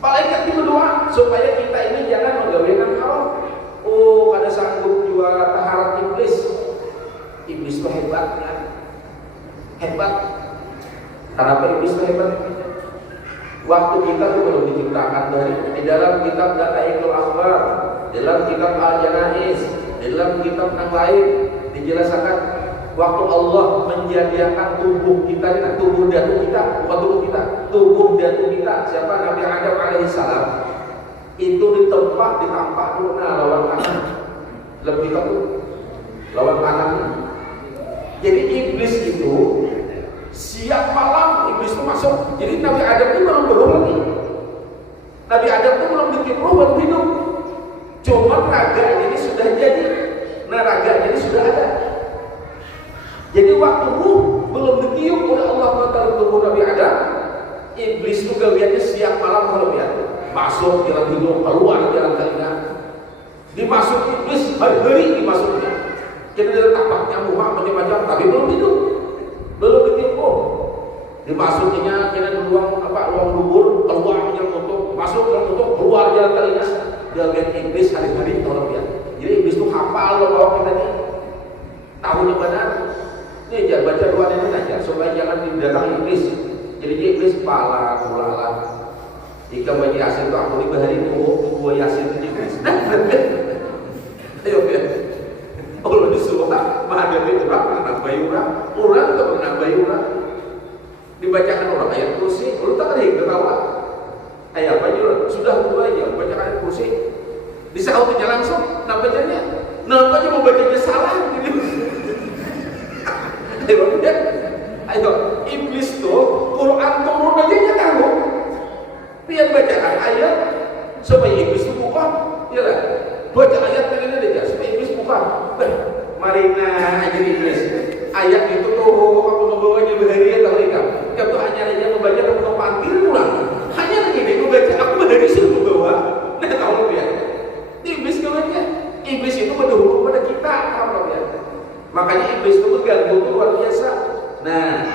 Malaikat itu berdoa supaya kita ini jangan menggawikan haram. Oh, kada sanggup jual taharat iblis. Iblis itu hebat kan? Hebat. Kenapa iblis itu hebat? Waktu kita itu belum diciptakan dari di dalam kitab Dataikul Akhbar, dalam kitab Al-Janaiz, dalam kitab yang lain dijelaskan waktu Allah menjadikan tubuh kita, tubuh datu kita, bukan tubuh datu kita, siapa Nabi Adam alaihissalam itu ditampak dulu lawan kanan, lebih itu lawan kanan. Jadi iblis itu siap malam iblis itu masuk. Jadi Nabi Adam itu belum berubah lagi. Nabi Adam itu belum ditipu baru hidup. Cuma raganya ini sudah jadi. Nah raganya ini sudah ada. Jadi waktu ruh belum ditiup oleh Allah Taala tubuh Nabi Adam, iblis itu gawiannya siap malam kalau ya. Masuk jalan hidung, keluar jalan telinga. Dimasuk iblis hari-hari dimasuknya. Kita tampaknya muka macam-macam tapi belum hidup. Belum ditipu. Dimasukinya kena ruang dubur, keluar jalan tutup, masuk jalan tutup, keluar jalan telinga. Dia lihat iblis hari-hari tolong dia. Jadi iblis itu hafal loh bahwa kita ini tahu di mana. Ini jangan baca doa ini aja supaya jangan didatangi iblis. Jadi iblis pala kulala. Jika baca yasin itu aku di bahari dua yasin itu iblis. Ayo ya. Allah disuruh menghadapi orang tak menambahi orang. Dibacakan orang ayat kursi, lu tak ada yang ketawa. Ayat apa juga? Sudah dua aja bacakan ayat kursi. Disautinya langsung, nampaknya mau bacanya salah gitu. Ayo, iblis tuh Quran turun aja nya tahu. Biar bacaan ayat supaya iblis tuh bukan, ya lah. Baca ayat ini aja supaya iblis bukan. Marina aja iblis. Ayat itu tuh aku membawanya berhari atau mereka. Kamu hanya membaca kamu panggil pulang. Hanya begini membaca aku berhari suruh membawa. Nah tahu ya. Iblis kawannya. Iblis itu berdahulu pada kita, tahu ya. Makanya iblis itu berganggu itu luar biasa. Nah,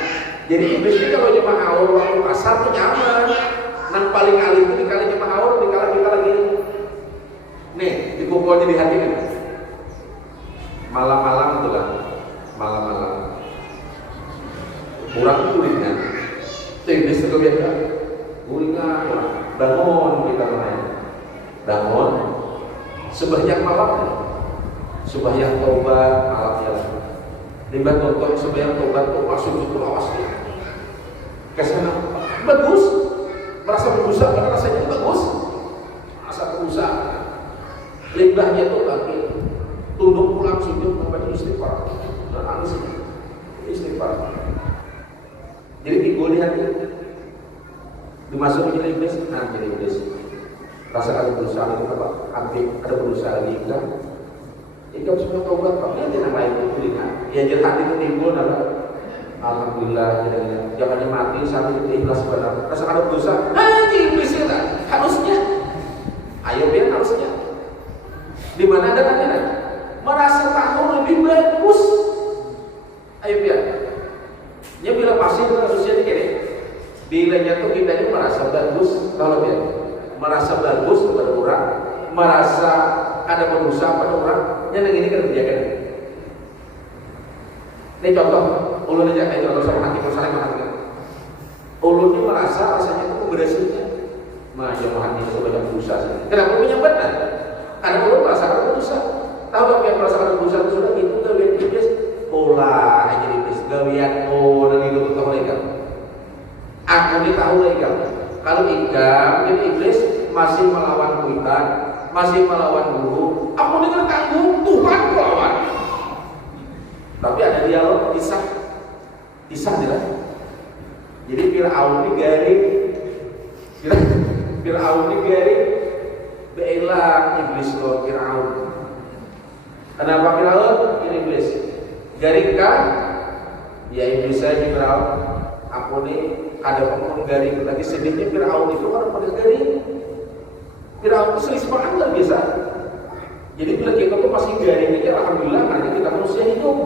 jadi iblis ini kalau jemaah awal waktu pasar tuh nyaman. Yang paling alim itu dikala jemaah awal, dikala kita lagi. Nih, dipukulnya di hati kan. Malam-malam itu lah. Malam-malam. Kurang kuringan. Iblis itu biasa. Kuringan, bangun kita main. Bangun. Sebanyak malam. Sebanyak tobat malam ya. Libat nonton sebanyak tobat tuh masuk itu awasnya. Kesana bagus. Merasa berdosa karena rasanya bagus. Merasa berdosa. limbahnya itu lagi tunduk pulang sujud membaca istighfar dan nangis istighfar. Jadi ego di hati dimasukin jadi iblis, jadi iblis. Rasa ada berusaha itu apa? Hampir ada berusaha lagi kan? Ikam semua taubat Pak. Dia tidak lain itu ingat. Ya jadi hati itu timbul adalah alhamdulillah jangan mati sampai itu ikhlas benar. Rasa ada berusaha, iblis itu harusnya. Ayo biar harusnya. Di mana ada kan? Merasa tahu lebih bagus. Ayo biar. Ya bila pasti harusnya gini. Bila nyatu kita ini merasa bagus, kalau dia merasa bagus kepada orang, merasa ada berusaha pada orang, yang ini kan menjaga. Ini contoh, ulun aja kayak contoh sama hati masalah hati. Ulun ini merasa rasanya itu berhasilnya, macam hati sebanyak berusaha. Kenapa punya benar? Karena ulun merasa ada berusaha. Tahu apa yang merasa ada berusaha itu sudah itu gawian iblis, pola aja iblis, gawian dan itu tahu lagi. Aku ini tahu lagi kalau ini iblis masih melawan kuitan, masih melawan guru. Aku ini kan tanggung Tuhan melawan. Tapi ada dialog kisah jelas. Jadi Fir'aun ini garing, beelang iblis lo Fir'aun. Kenapa Fir'aun? Ini iblis. Garingkah? Ya iblis saya Fir'aun. Aku ini ada pengomong garing lagi sedihnya Fir'aun itu orang pada garing. Fir'aun itu selisih banget luar biasa. Jadi bila kita tuh masih garing aja, alhamdulillah nanti kita manusia hidup.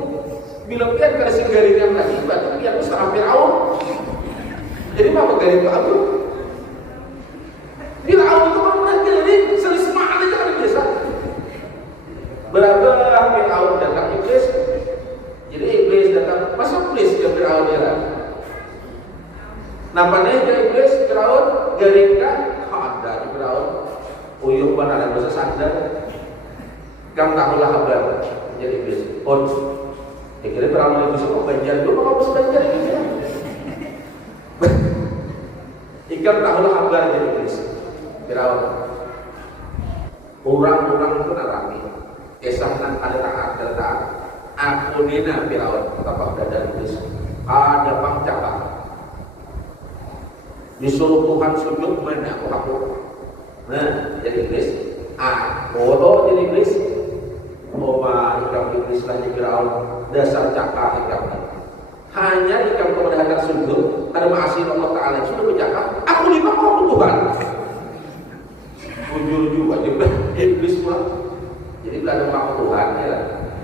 Bila kan kada si garing yang lagi, berarti dia tuh setengah Fir'aun. Jadi apa garing itu aku? Fir'aun itu orang pada garing, selisih banget aja kan biasa. Berapa Fir'aun datang iblis? Jadi iblis datang, masa iblis ke Fir'aun dia lah. Nampaknya dia iblis Fir'aun garingkan ada di Fir'aun uyuh benar dan bahasa sadar kamu tahulah kabar jadi iblis kira Fir'aun iblis kok banjar dulu maka harus banjar ini ikan tahulah kabar jadi iblis Fir'aun orang-orang itu narami kesanan ada taat aku nina Fir'aun tapak dada iblis ada pangcapan disuruh Tuhan sujud mana aku. Nah, jadi iblis. Bodoh jadi iblis. Ikam iblis lagi Fir'aun dasar cakap ikam. Hanya ikam kepada hadap sujud ada ma'asih Allah Ta'ala sudah bercakap. Aku lima kau Tuhan. Jujur juga iblis pula. Jadi bila ada mengaku Tuhan ya.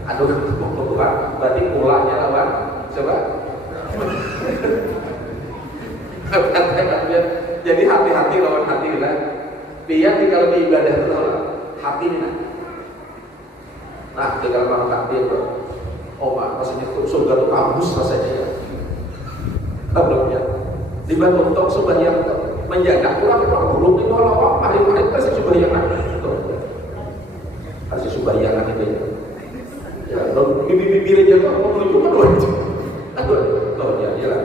Ada mengaku Tuhan berarti pulangnya lawan. Coba. Jadi hati-hati lawan hati lah. Biar kalau ibadah itu hati ni nah tinggal malam takdir bro. Maksudnya surga itu kampus rasanya ya. Belum ya. Dibantu untuk sembahyang menjaga kurang buruk itu kalau hari-hari kasih sembahyang kasih sembahyang itu ya. Bibir aja tuh mau menuju ke dua ya lah.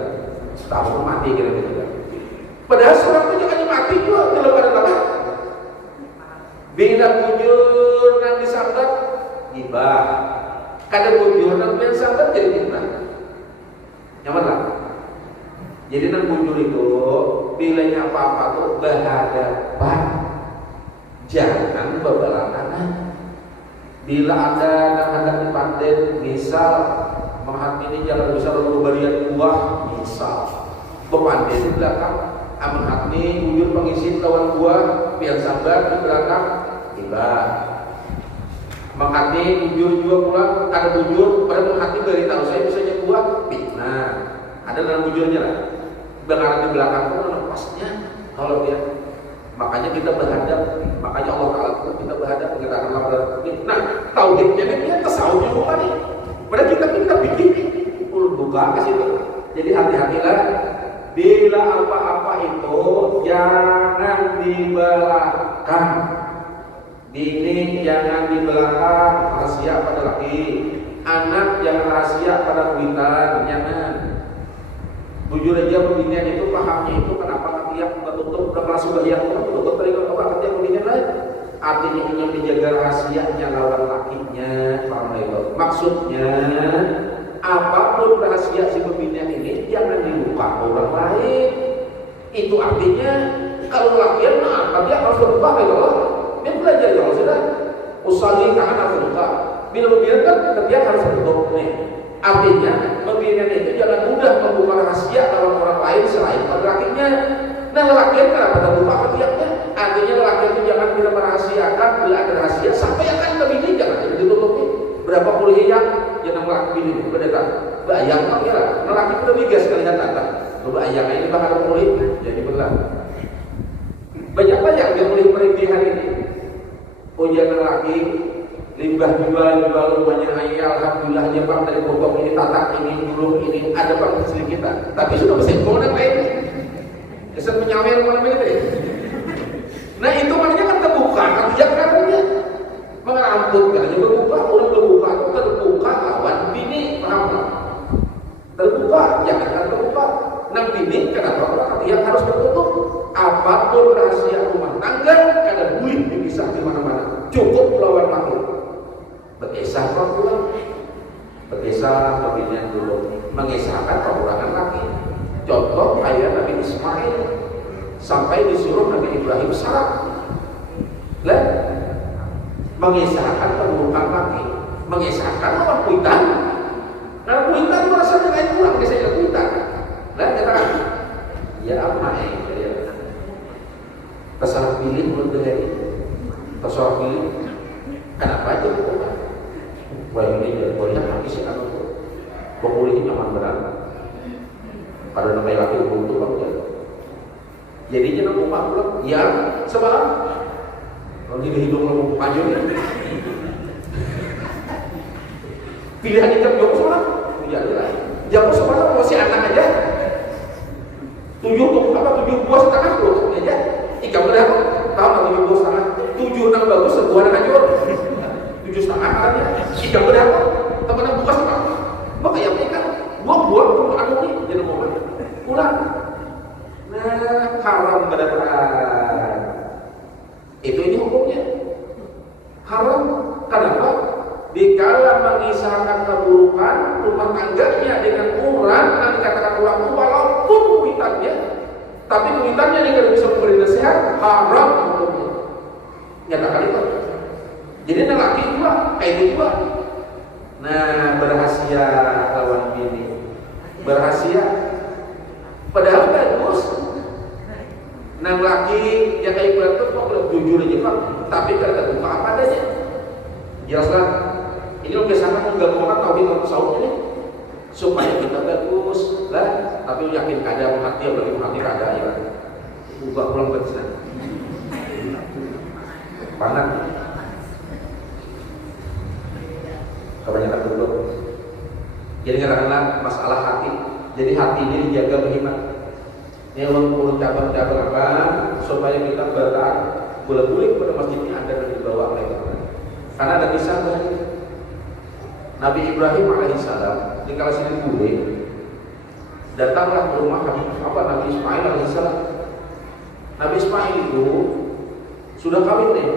Tahu mati kira-kira. Padahal seorang itu jangan mati juga kalau pada apa? Bila bujur nang disambut gibah. Kada bujur nang disambut jadi gibah. Nyaman lah. Jadi nang bujur itu bilanya apa-apa tuh berhadapan. Jangan bebelangan. Bila ada nang hendak dipanten, misal menghakimi jangan bisa lalu berian buah, misal berpandai di belakang menghakimi bujur pengisi lawan buah pian sabar di belakang tiba menghakimi bujur juga pula ada bujur pada menghakimi dari tahu saya misalnya buah fitnah ada dalam bujurnya lah dengar di belakang pun lepasnya kalau dia makanya kita berhadap makanya Allah Ta'ala kita berhadap kita akan lakukan nah tauhidnya dia tasawuf juga nih pada kita bikin buka ke situ. Jadi hati-hatilah bila apa-apa itu jangan di belakang. Bini jangan di belakang rahasia pada laki. Anak jangan rahasia pada kuitan, jangan. Bujur aja beginian itu pahamnya itu kenapa laki yang tutup udah kelas sudah yang tutup dari kalau kerja beginian lain. artinya ingin menjaga rahasianya lawan lakinya. Maksudnya apapun rahasia si pembinian ini jangan dibuka ke orang lain. Itu artinya kalau lakian dia harus terbuka gitu loh. Dia belajar ya sudah. Usali kan harus terbuka. Bila membiarkan dia harus tertutup nih. Artinya pembinian itu jangan mudah membuka rahasia lawan orang lain selain pada lakinya. Nah lelakian kenapa terbuka ketiaknya? Artinya lelakian itu jangan kita merahasiakan bila ada rahasia sampai akan ke bini jangan ditutupi. Berapa puluh yang jangan melaki bini berdekat. Bayang tak kira. Lelaki itu lebih gas kalian tata. Bayang ini bakal mulai jadi belah. Banyak yang mulai merintih hari ini. Ujian lelaki limbah jual rumahnya ayah alhamdulillah dia bang dari potong ini tatak ini dulu ini ada bang di sini kita. Tapi sudah mesin konek lain. Kesan menyawer malam ini. Nah itu makanya kan terbuka, kan jakarnya mengampun kan, terbuka, orang terbuka lawan bini, paham? Terbuka, jangan kan terbuka. Nah bini kenapa dia harus tertutup? Apapun rahasia rumah tangga, karena boleh dipisah di mana-mana. Cukup lawan laki. Berkisah perempuan, berkisah pembinian dulu, mengisahkan kekurangan laki. Contoh ayah Nabi Ismail sampai disuruh Nabi Ibrahim syarat, mengisahkan keburukan laki, mengisahkan orang kuitan. Karena kuitan merasa lain kurang, dia saya kuitan. Katakan, ya apa tersalah pilih menurut dari tersalah pilih. Kenapa aja bukan? Wah ini dia boleh lagi sih kan? Pemulih nyaman berat. Pada namanya laki untuk bang jadinya nak rumah pulang ya sebab kalau dia hidup mau maju pilihan ikan jauh semua ya jauh semua masih anak aja 7 buah setengah loh aja ikan berapa tahu 7 buah setengah 7 nang bagus sebuah nang hancur 7 setengah katanya ikan berapa teman buah setengah maka yang ikan buah untuk anu ini jadi mau pulang. Nah, haram benar-benar. Ini hukumnya. Haram. Kenapa? Dikala mengisahkan keburukan rumah tangganya dengan orang, nanti katakan orang walaupun kuitannya, tapi kuitannya dia tidak bisa memberi nasihat, haram hukumnya. Nyatakan itu. Jadi lelaki juga, kayak itu juga. Nah, berhasia lawan bini. Berhasia padahal bagus. Nang laki yang kayak berarti kok udah jujur aja Pak, tapi kalau terbuka apa adanya. Jelaslah. Ini lo kesana enggak mau tahu kita saud ini supaya kita bagus lah, tapi yakin kada hati apalagi hati kada ya. Buka pulang ke sana. Panas. Kebanyakan dulu. Jadi katakanlah masalah hati. Jadi hati ini dijaga berhemat. Ini urut cabang-cabang apa supaya kita bertahan boleh-boleh pada masjid ini ada dan dibawa oleh kita. Karena ada kisah dari Nabi Ibrahim alaihissalam di kala sini boleh datanglah ke rumah Nabi Ismail alaihissalam. Nabi Ismail itu sudah kawin nih.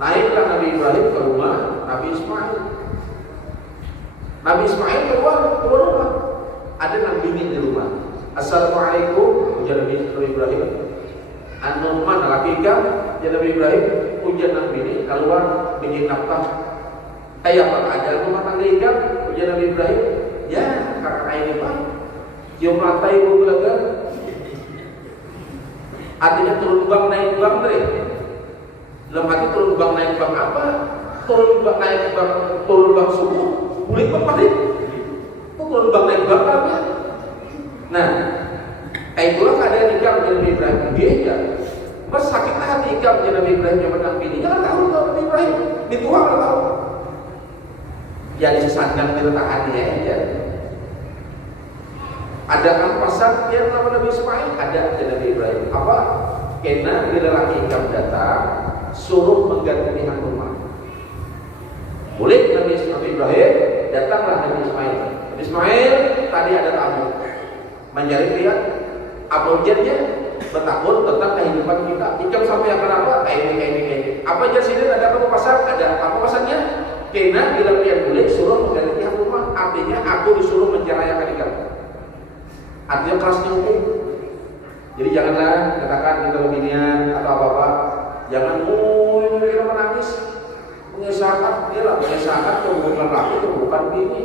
Naiklah Nabi Ibrahim ke rumah Nabi Ismail. Nabi Ismail keluar rumah. Ada Nabi di rumah. Assalamualaikum, ujian Nabi Ibrahim. Anu mana laki kan? Ujian Nabi Ibrahim. Ujian Nabi ini keluar bikin nafkah. Kayak apa ada rumah tangga ikan? Ujian Nabi Ibrahim. Ya, kakak ini pak. Cium lantai bulagan. Artinya turun bang naik bang dari. Dalam hati turun bang naik bang apa? Turun bang naik bang turun bang subuh. Boleh apa nih? Turun bang naik bang apa? Nah, itulah keadaan ikam Nabi Ibrahim. Dia ya, mas sakit hati ikam Nabi Ibrahim yang menang bini. Jangan tahu Nabi Ibrahim. Di Tuhan nggak tahu. Jadi sesandang diletak hati aja. Ada ampasan yang nama Nabi Ismail? Ada Nabi Ibrahim. Apa? Karena bila laki ikam datang, suruh mengganti pihak rumah. Boleh Nabi Ibrahim, datanglah Nabi Ismail. Nabi Ismail tadi ada tamu. Mencari lihat apa ujiannya? bertakun tentang kehidupan kita. Ikam sampai akan apa? Kayak ini. Apa aja sini ada apa pasar? Ada apa pasarnya? Kena bila pian boleh suruh mengganti pihak rumah. Artinya aku disuruh menceraikan ikam. Artinya kelasnya hukum. Jadi janganlah katakan kita beginian atau apa-apa. Jangan kita menangis. Mengesahkan dia lah, mengesahkan kebukan laki, kebukan bini.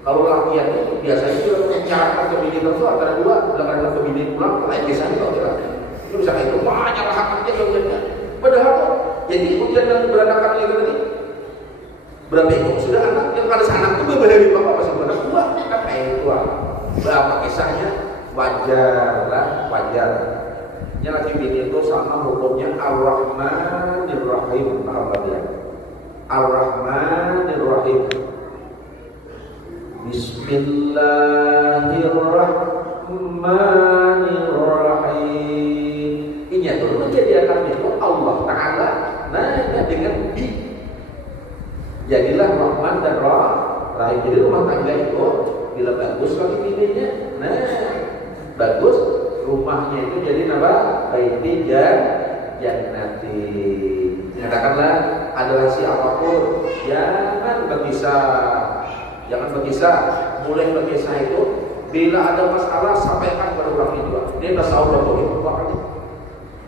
Kalau lakian itu biasanya juga mencerahkan ke bini terus antara dua, belakang ke bini pulang, lain kisahnya kalau tidak. Itu bisa kayak itu, banyak haknya kemudiannya. Padahal jadi ujian yang berantakan itu tadi. Berapa itu sudah anak yang kalau anak itu berbeda bapak masih beranak dua, kan kayak itu. Berapa kisahnya wajar lah, wajar. Yang laki bini itu sama hukumnya Ar-Rahmanir Rahim, Ar-Rahmanir-Rahim. Bismillahirrahmanirrahim. Ini itu menjadikan itu Allah Ta'ala nanya dengan bi. Jadilah Rahman dan Rahim. Jadi rumah tangga itu bila bagus lagi bininya, nah bagus rumahnya itu jadi nama baiti jannati. Katakanlah adalah siapapun jangan berkisah, mulai berkisah itu bila ada masalah sampaikan kepada orang itu. Ini tasawuf itu makanya.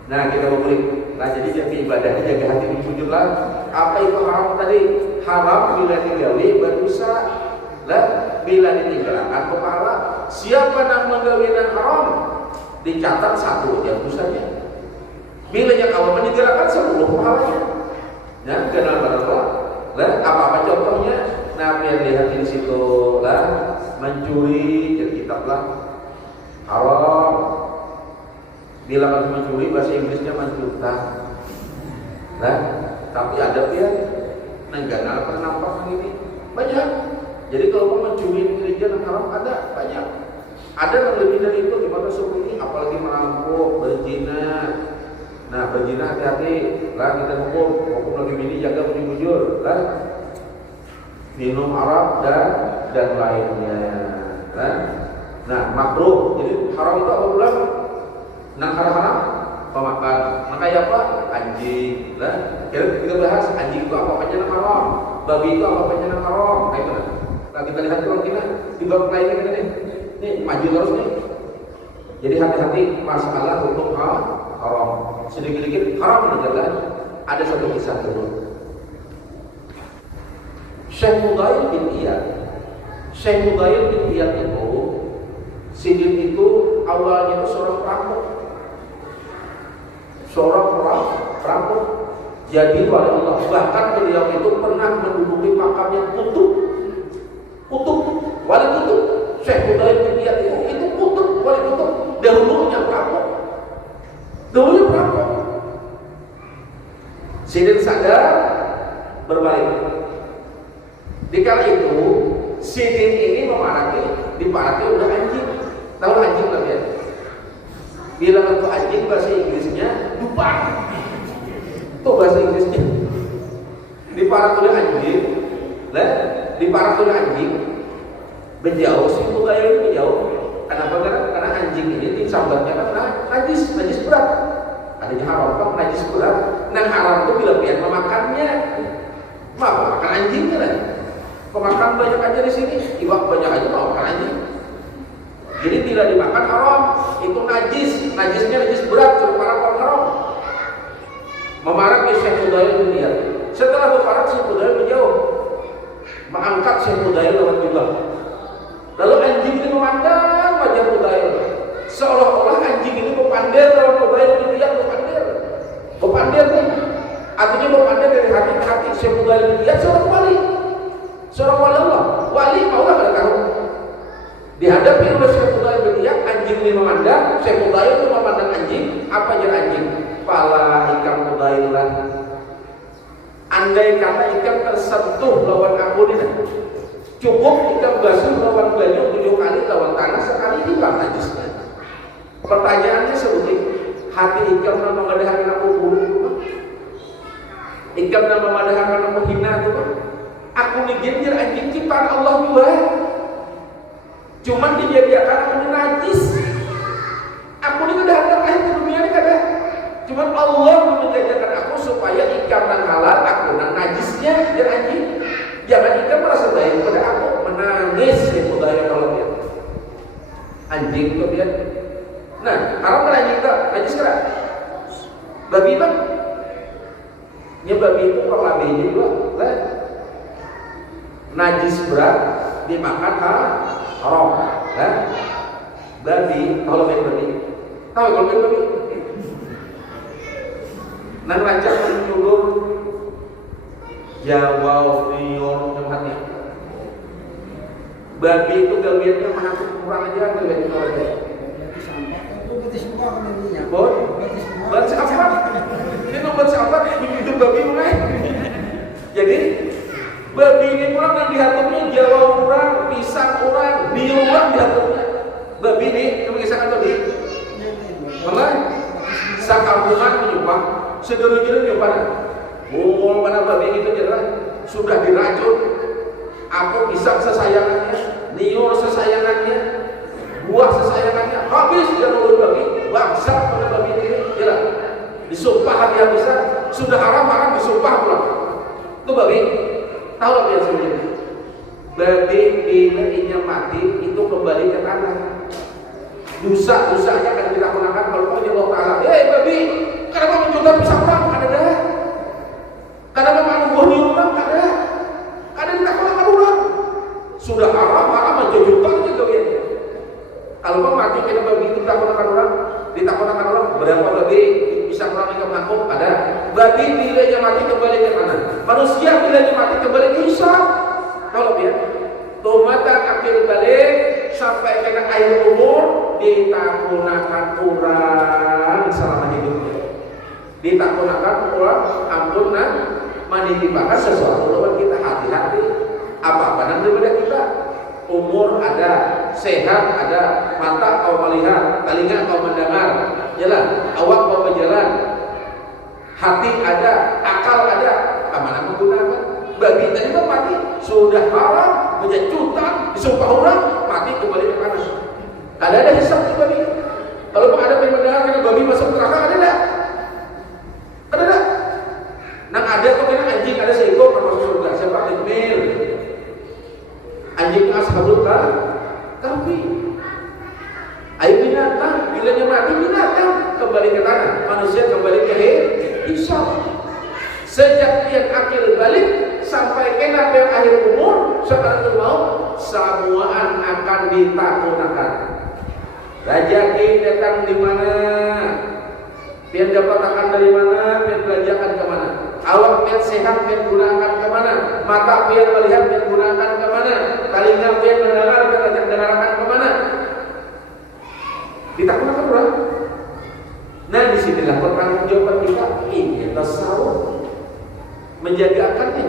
Nah kita memberi. Nah jadi jaga ibadahnya, jaga hati dijujurlah. Apa itu haram tadi? Haram bila digawe berdosa. Lah bila ditinggalkan kepala. Siapa yang menggawe yang haram dicatat satu dia dosanya. Bila kalau meninggalkan seluruh pahalanya. Ya, kenapa? Lah apa contohnya? Nah, yang lihat di situ lah mencuri, jadi kitablah haram. Bila masih mencuri bahasa Inggrisnya mencurta. Nah, tapi ada ya negara penampakan ini banyak. Jadi kalau mau mencuri gereja yang haram ada banyak. Ada yang lebih dari itu gimana suku ini, apalagi merampok, berzina. Nah, berzina hati-hati lah kita hukum lagi bini jaga bujur lah. Minum arak dan lainnya. Nah, makruh. Jadi haram itu apa pula? Nah, haram pemakan. Makanya apa? Anjing. Nah, kita bahas anjing itu apa yang haram, babi itu apa yang haram. Nah, itu nah, kita lihat kalau kita di bab lainnya kita nih maju terus nih. Jadi hati-hati masalah hukum haram. Sedikit-sedikit haram adalah ada satu kisah dulu. Syekh Mudail bin Iyad itu Sidin itu awalnya itu seorang perampok. Jadi oleh Allah bahkan beliau itu pernah menduduki makam yang kutub wali kutub. Syekh Mudail bin Iyad itu kutub wali kutub. Dahulunya perampok. Sidin sadar berbalik. Dikala itu Sidin ini diparaki udah anjing. Tahu anjing lah ya? Bila itu anjing bahasa Inggrisnya dupak. Itu bahasa Inggrisnya. Diparak oleh anjing. Menjauh si budaya ini menjauh. Kenapa? Karena anjing ini disambatnya karena najis berat. Adanya haram kan najis berat. Nah haram itu bila pian memakannya. Makan anjingnya lah. Pemakan banyak aja di sini, iwak banyak aja mau makan anjing. Jadi tidak dimakan haram, itu najisnya najis berat, sudah para orang haram. Memarak Syekh Mudail bin Iyad. Setelah berparak Syekh Mudail menjauh, mengangkat Syekh Mudail lewat jubah. Lalu anjing ini memandang wajah Mudail, seolah-olah anjing ini memandang lewat Mudail bin Iyad, memandang nih. Artinya memandang dari hati ke hati. Syekh Mudail bin Iyad seorang wali Allah, wali Allah pada tahu. Dihadapi oleh Syekh Mudail bin Iyad, anjing ini memandang, Syekh Mudail itu memandang anjing. Apa aja anjing? Pala ikam Mudail lah. Andai kata ikan tersentuh lawan ampun ini, cukup ikan basuh lawan banyu 7 kali lawan tanah sekali hilang najisnya. Pertanyaannya seperti hati ikan yang mengadakan aku buruk, ikan yang mengadakan aku hina itu kan? Aku digenjir anjing ciptaan Allah juga. Cuman dijadikan aku najis. Aku ini udah ada itu dia. Nah, haram kan anjing tak? Najis kan? Babi bang? Ya babi itu kalau labenya juga lah. Najis berat dimakan haram, kan? Babi, kalau main babi, tahu kalau main babi? Nang rancak menyudur Jawa Rior tempatnya. Babi itu gawiannya menakut kurang aja, gawian itu aja. Batis apa? Ini nomor siapa? Itu babi mulai. Jadi babi ini pulang yang dihaturnya Jawa orang, pisang orang, di orang dihaturnya. Babi ini, kamu kisahkan babi. Malah sakampungan menyumpah, segera-gera menyumpah. Oh, mana babi itu jelas sudah diracun. Aku pisang sesayangannya, nior sesayangannya, buah sesayangannya, habis dia nurut babi, bangsa pada babi ini, jelas. Disumpah habis-habisan, sudah haram disumpah pulang. Itu babi. Tahu apa yang sebenarnya? Babi bila inya mati itu kembali ke tanah. Dosa-dosanya akan kita gunakan kalau Allah Ta'ala. Babi, kenapa mencoba pisang orang? Ada dah. Kenapa buah di orang? Ada. Kadang kita gunakan orang. Sudah haram menjujurkan juga ya. Kalau mau mati kena babi itu tak gunakan orang, ditakunakan orang. Berapa babi bisa orang yang mengaku? Ada. Babi bila inya mati kembali ke tanah. Manusia bila inya mati kembali ke hisab. Kalau ya, tomatan akhir balik sampai kena air umur ditakunakan orang selama hidupnya. Ditakunakan orang ampun menitipkan sesuatu lawan kita, hati-hati. Apa-apa daripada kita. Umur ada, sehat ada, mata kau melihat, telinga kau mendengar, jalan, awak kau berjalan, hati ada, akal ada, kemana menggunakan? Babi tadi mati, sudah haram, menjadi cutan, disumpah orang, mati kembali ke tanah. Ada hisab di babi. Kalau ada yang mendengar kena babi masuk neraka, ada tak? Ada tak? Nang ada tuh kena anjing ada seekor masuk surga, siapa Tikmil? Anjing ashabul kahfi. Air binatang, bila dia mati binatang kembali ke tanah, manusia kembali ke hisab. Sejak dia akil balik sampai kena akhir umur sakaratul maut, semuaan akan ditakunakan. Rezeki datang di mana? Pian dapat akan dari mana? Pian belanjakan ke mana? Awak pian sehat pian gunakan ke mana? Mata pian melihat pian gunakan ke mana? Telinga pian mendengar pian dengarkan ke mana? Ditakunakan orang. Nah disinilah pertanggungjawaban kita. Ini tasawuf menjaga akalnya.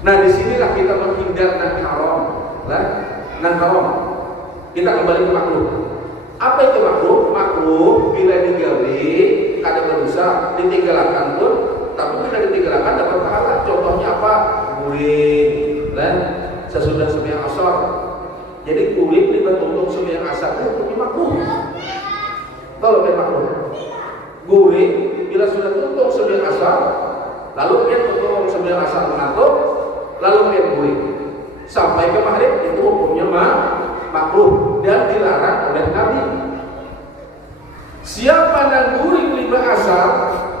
Nah disinilah kita menghindar nang haram, nang haram. Kita kembali ke makruh. Apa itu makruh? Makruh bila digawe kada berdosa, ditinggalkan pun, tapi bila ditinggalkan dapat pahala. Contohnya apa? Guring, sesudah sembahyang asar. Jadi guring libat untuk sembahyang asar itu hukumnya makruh. Tahu apa makruh? Guring bila sudah tutup sembahyang asar, lalu dia tutup sembahyang asar mengantuk, lalu dia guring sampai ke maghrib, itu hukumnya makruh dan dilarang oleh Nabi. Siapa yang guring lima asar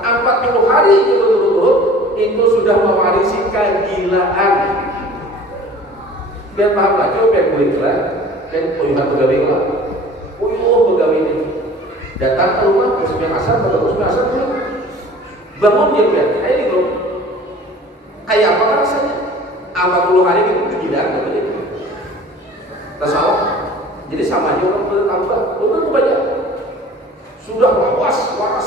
40 hari berturut-turut itu sudah mewarisi kegilaan. Biar paham lah, coba biar guring lah, kan puyuhan pegawai lah, pegawai ini datang ke rumah sembahyang asar, bangun dia biar, ini belum kayak apa rasanya? 40 hari itu kegilaan namanya. Tasawuf. Jadi sama aja orang bertambah, betul banyak. Sudah waras.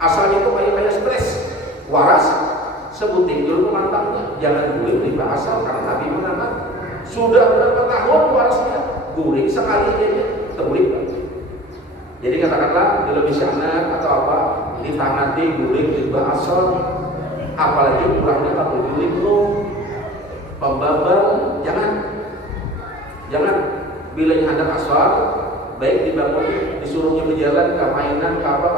Asalnya itu kayak stres. Waras, sebutin dulu mantapnya. Jangan guring di asal karena Nabi mengatakan sudah berapa tahun warasnya guring sekali aja terguring. Jadi katakanlah di lebih sana atau apa ditangani guring di asal, apalagi kurangnya 40 guring loh. Pembabar jangan bila hendak asal baik dibangun disuruhnya berjalan ke mainan ke apa.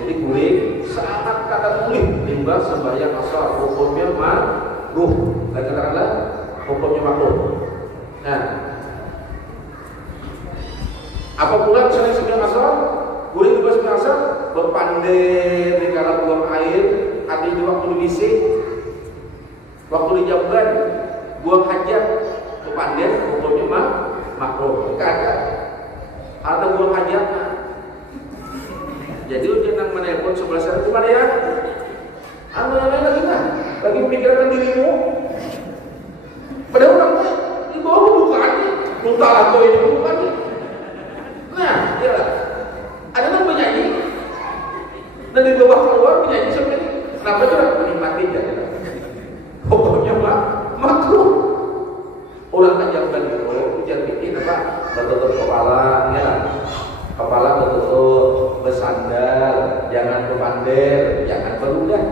Jadi guring sangat kata tulis limbah sembahyang asal hukumnya makruh. Dan katakanlah hukumnya makruh. Nah Apa pula misalnya sembilan asal, boleh juga sembilan asal, berpandai di kala buang air, ada di waktu di WC, waktu di jamban, buang hajat, berpandai, hukumnya makruh. Ada buang hajat. Jadi ujian yang menelpon sebelah sana gimana ya? Anu yang lain lagi kan? Lagi memikirkan dirimu. Padahal orangnya di bawah bukannya, lupa atau ini bukannya. Nah, ya, ada yang menyanyi dan di bawah keluar menyanyi sampai kenapa juga menikmati jadi. Pokoknya makruh. Orang tajamkan itu ujian bikin apa? Betul kepala, ya. Kepala betul bersandar, jangan berpandai, jangan berudah.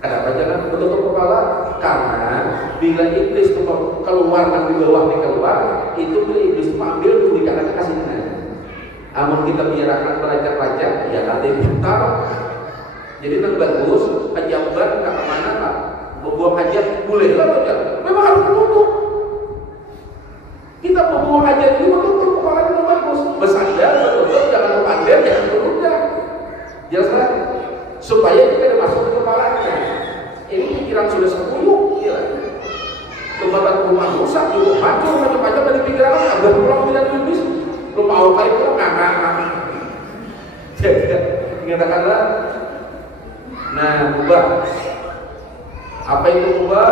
Kenapa jangan betul kepala? Karena bila iblis itu keluar dan di bawah keluar, itu bila iblis itu ambil dulu di kanan kasihnya. Namun kita biarkan pelajar-pelajar, ya nanti putar. Jadi itu bagus, kejamban ke mana pak? Membuang hajat boleh lah saja. Memang harus menutup. Kita membuang hajat ini menutup kepala itu bagus. Bersandar, betul, jangan berpandai, jangan berudah. Jelas kan? Supaya kita ada masuk ke kepalanya. Ini pikiran sudah sepuluh, ya. Lembaga rumah rusak juga hancur macam-macam dari pikiran agak pulang tidak habis. Belum mau kali pulang nggak. Jadi mengatakanlah, nah ubah. Apa itu ubah?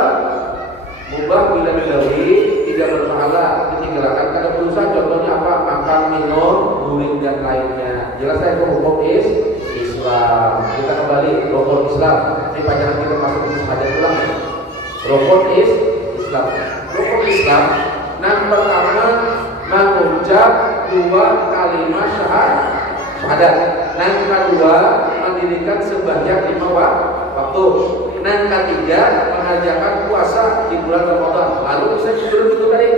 Ubah bila dilalui tidak berpahala, ditinggalkan karena berusaha. Contohnya apa? Makan, minum, guring dan lainnya. Jelas saya itu hukum Islam. Kita kembali rukun Islam. Ini pelajaran kita masuk ke syahadat ulang. Rukun Islam. Rukun Islam. Nah pertama mengucap dua kalimat syahadat. Nah kedua mendirikan sembahyang 5 waktu. Nah ketiga mengajarkan puasa di bulan Ramadan. Lalu bisa dulu itu tadi.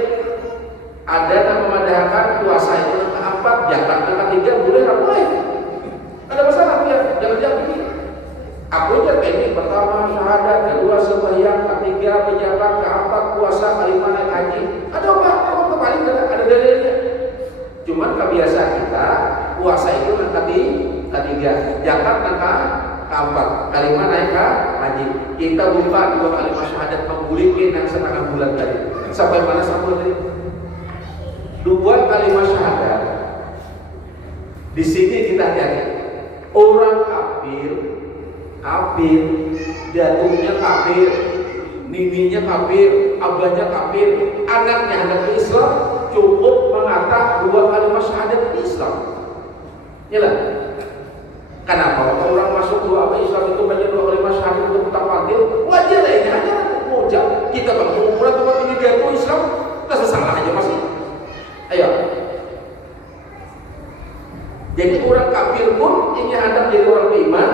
Ada yang memadahkan puasa itu keempat, jangan ketiga boleh nggak boleh. Ada masalah ya, jangan begini. Aku aja ini pertama syahadat, kedua sembahyang, ketiga pejabat, keempat puasa, kelima naik haji. Ada apa? Kamu kembali ada dalilnya. Cuman kebiasaan kita puasa itu ketiga, zakat keempat, kelima naik haji. Kita buka 2 kalimat syahadat membulikin yang setengah bulan tadi. Sampai mana sampai tadi? 2 kalimat syahadat. Di sini kita hati-hati. Orang kafir, jatuhnya kafir, nininya kafir, abahnya kafir, anaknya hendak ke Islam, cukup mengatakan 2 kalimat syahadat di Islam. Yalah. Kenapa? Kalau orang masuk 2 Islam itu banyak 2 kalimat syahadat untuk mutawatir, wajar lah ini hanya mudah. Kita berkumpulan tempat ini jatuh Islam, kita salah aja masih. Ayo. Jadi orang kafir pun ingin hendak jadi orang beriman,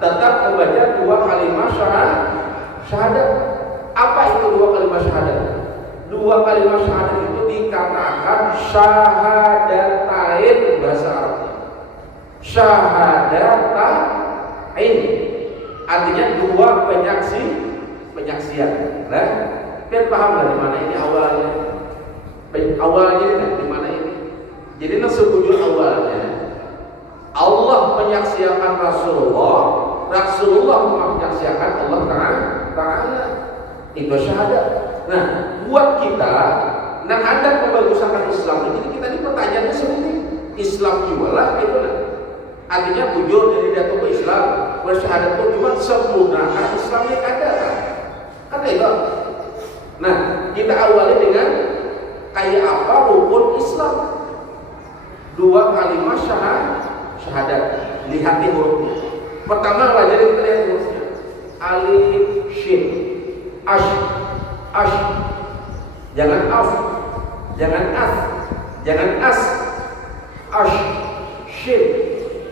tetap membaca 2 kalimat syahadat. Apa itu 2 kalimat syahadat? 2 kalimat syahadat itu dikatakan syahadatain bahasa Arab. Syahadatain artinya 2 penyaksian. Nah, kan paham lah di mana ini awalnya? Awalnya di mana ini? Jadi nasabujul awalnya Allah menyaksikan Rasulullah menyaksikan Allah Ta'ala. Itu syahadat. Nah, buat kita yang ada pembagusan Islam ini, kita ini pertanyaannya seperti Islam jualah itu lah. Artinya bujur dari datu ke Islam, bersyahadat itu cuma sempurnakan Islam yang ada kan itu. Nah, kita awali dengan kayak apa rukun Islam? 2 kalimat syahadat. Lihat hurufnya. Pertama pelajari kita lihat hurufnya. Alif, shin, ash. Jangan af, jangan as, jangan as. Ash, shin,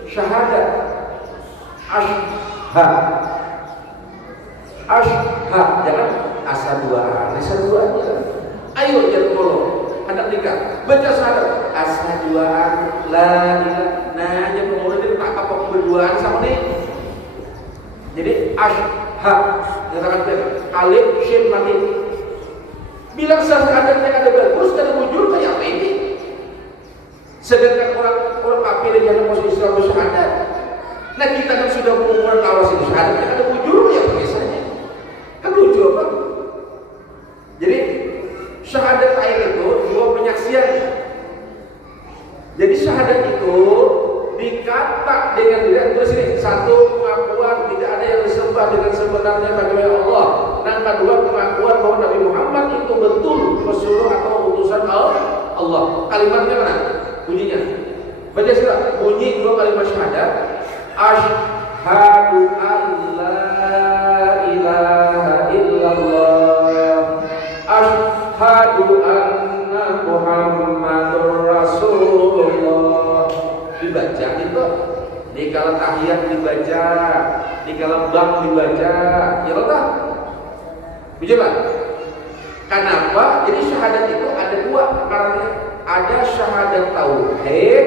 syahadat. Ashha. Jangan asa 2 aja. Ayo jangan tolong. Hendak nikah, baca syahadat ashaduan la ilaha. Nah, yang kemudian dia tak apa berduaan sama nih. Jadi ashha katakan alif shin mati. Bilang syahadatnya ada bagus, ada bujur kayak apa ini? Sedangkan orang kafir yang masuk Islam bersyahadat. Nah kita kan sudah berumuran awas itu syahadat, kan ada ujurnya biasanya. Kan lucu apa? Jadi syahadat air itu dua penyaksian. Jadi syahadat itu dikata dengan diri terus ini satu pengakuan tidak ada yang disembah dengan sebenarnya kecuali Allah. Dan kedua pengakuan bahwa Nabi Muhammad itu betul pesuruh atau utusan Allah. Kalimatnya mana? Bunyinya. Baca sila. Bunyi dua kalimat syahadat. Asyhadu an la ilaha illallah. Asyhadu anna Muhammadur Rasulullah. Dibaca itu di kala tahiyat dibaca, di kala bang dibaca, ya Allah. Coba. Kenapa? Jadi syahadat itu ada dua karena ada syahadat tauhid,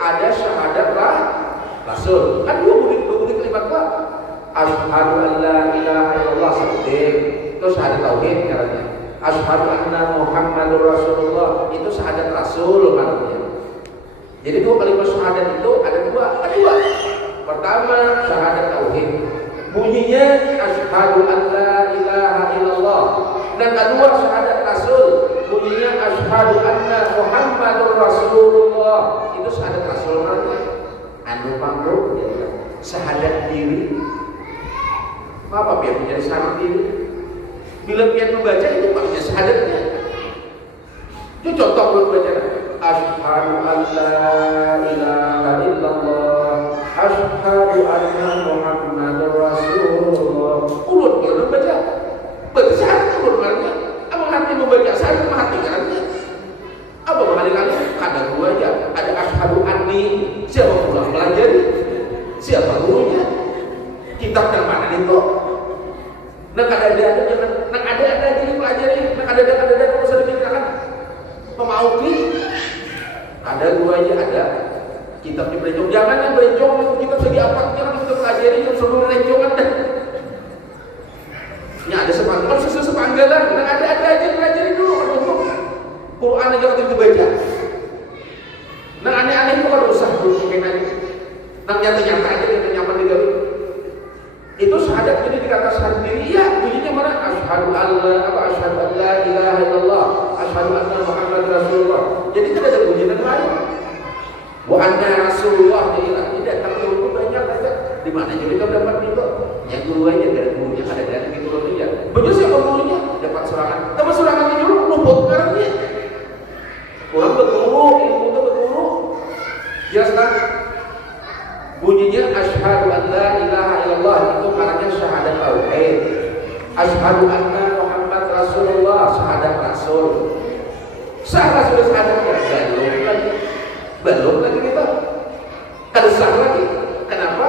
ada syahadat rasul. Kan dua bunyi kalimat apa? Asyhadu an la ilaha illallah itu syahadat tauhid caranya. Asyhadu anna Muhammadur Rasulullah itu syahadat rasul maknanya. Jadi dua kalimat syahadat itu ada dua. Pertama syahadat tauhid. Bunyinya asyhadu an la ilaha illallah. Dan kedua syahadat rasul. Bunyinya asyhadu anna Muhammadur Rasulullah. Itu syahadat rasul maknanya. Anu panggung syahadat diri. Apa biar menjadi syahadat diri? Bila pian membaca itu maksudnya syahadatnya. Itu contoh belum baca. Asyhadu an la ilaha illallah. Asyhadu anna Muhammadur Rasulullah. Ulut belum baca. Baca syahadat belum artinya. Apa hati membaca syahadat hati artinya? Apa kali-kali ada dua aja. Ada asyhadu anni. Siapa pulang belajar? Siapa gurunya? Kitab yang mana itu? Nak ada jadi pelajari. Nak ada kalau usah dipikirkan. Pemauti. Ada dua aja ada. Kitab di berencong. Jangan yang berencong itu kitab segi apa? Jangan kita pelajari yang sebelum berencongan dah. Ini ada sepanggalan, sepanggalan. Nak ada aja pelajari dulu. Quran aja waktu itu baca. Nah aneh-aneh itu kalau usah dulu mungkin aja. Nah nyata-nyata aja kita nyaman di dalam. Itu syahadat ini dikata syahadat diri. Iya, bunyinya mana? Asyhadu an la ilaha illallah. Asyhadu anna Muhammadur Rasulullah. Jadi tidak ada bunyi yang lain. Wa anna Rasulullah tidak terlalu banyak aja. Di mana jadi kau dapat itu? Yang guru aja dari gurunya ada dari gitu aja. Betul siapa gurunya? Dapat serangan. Tapi serangan itu luput karena orang berguru, ilmu itu berguru. Jelas kan? Bunyinya asyhadu an la ilaha illallah itu maknanya syahadat tauhid. Asyhadu anna Muhammad Rasulullah syahadat rasul. Sah sudah syahadatnya belum lagi kita. Harus sah lagi. Kenapa?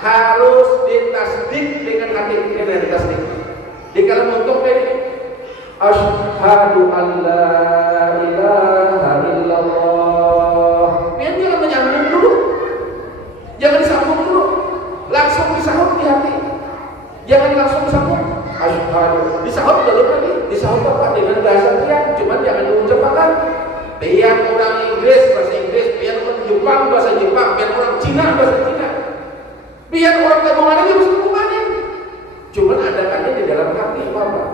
Harus ditasdik dengan hati kita ditasdik. Di kalau untuk ini asyhadu an la ilaha illallah. Biar jangan menyambung dulu. Jangan disambung dulu. Langsung disahut di hati. Jangan langsung disambung. Asyhadu. Disahut dulu lagi. Disahut apa? Dengan bahasa Tiang. Cuman jangan diucapkan. Biar orang Inggris bahasa Inggris, biar orang Jepang bahasa Jepang, biar orang Cina bahasa Cina. Biar orang Gabungan ini bahasa Gabungan. Cuman adakannya di dalam hati, Bapak.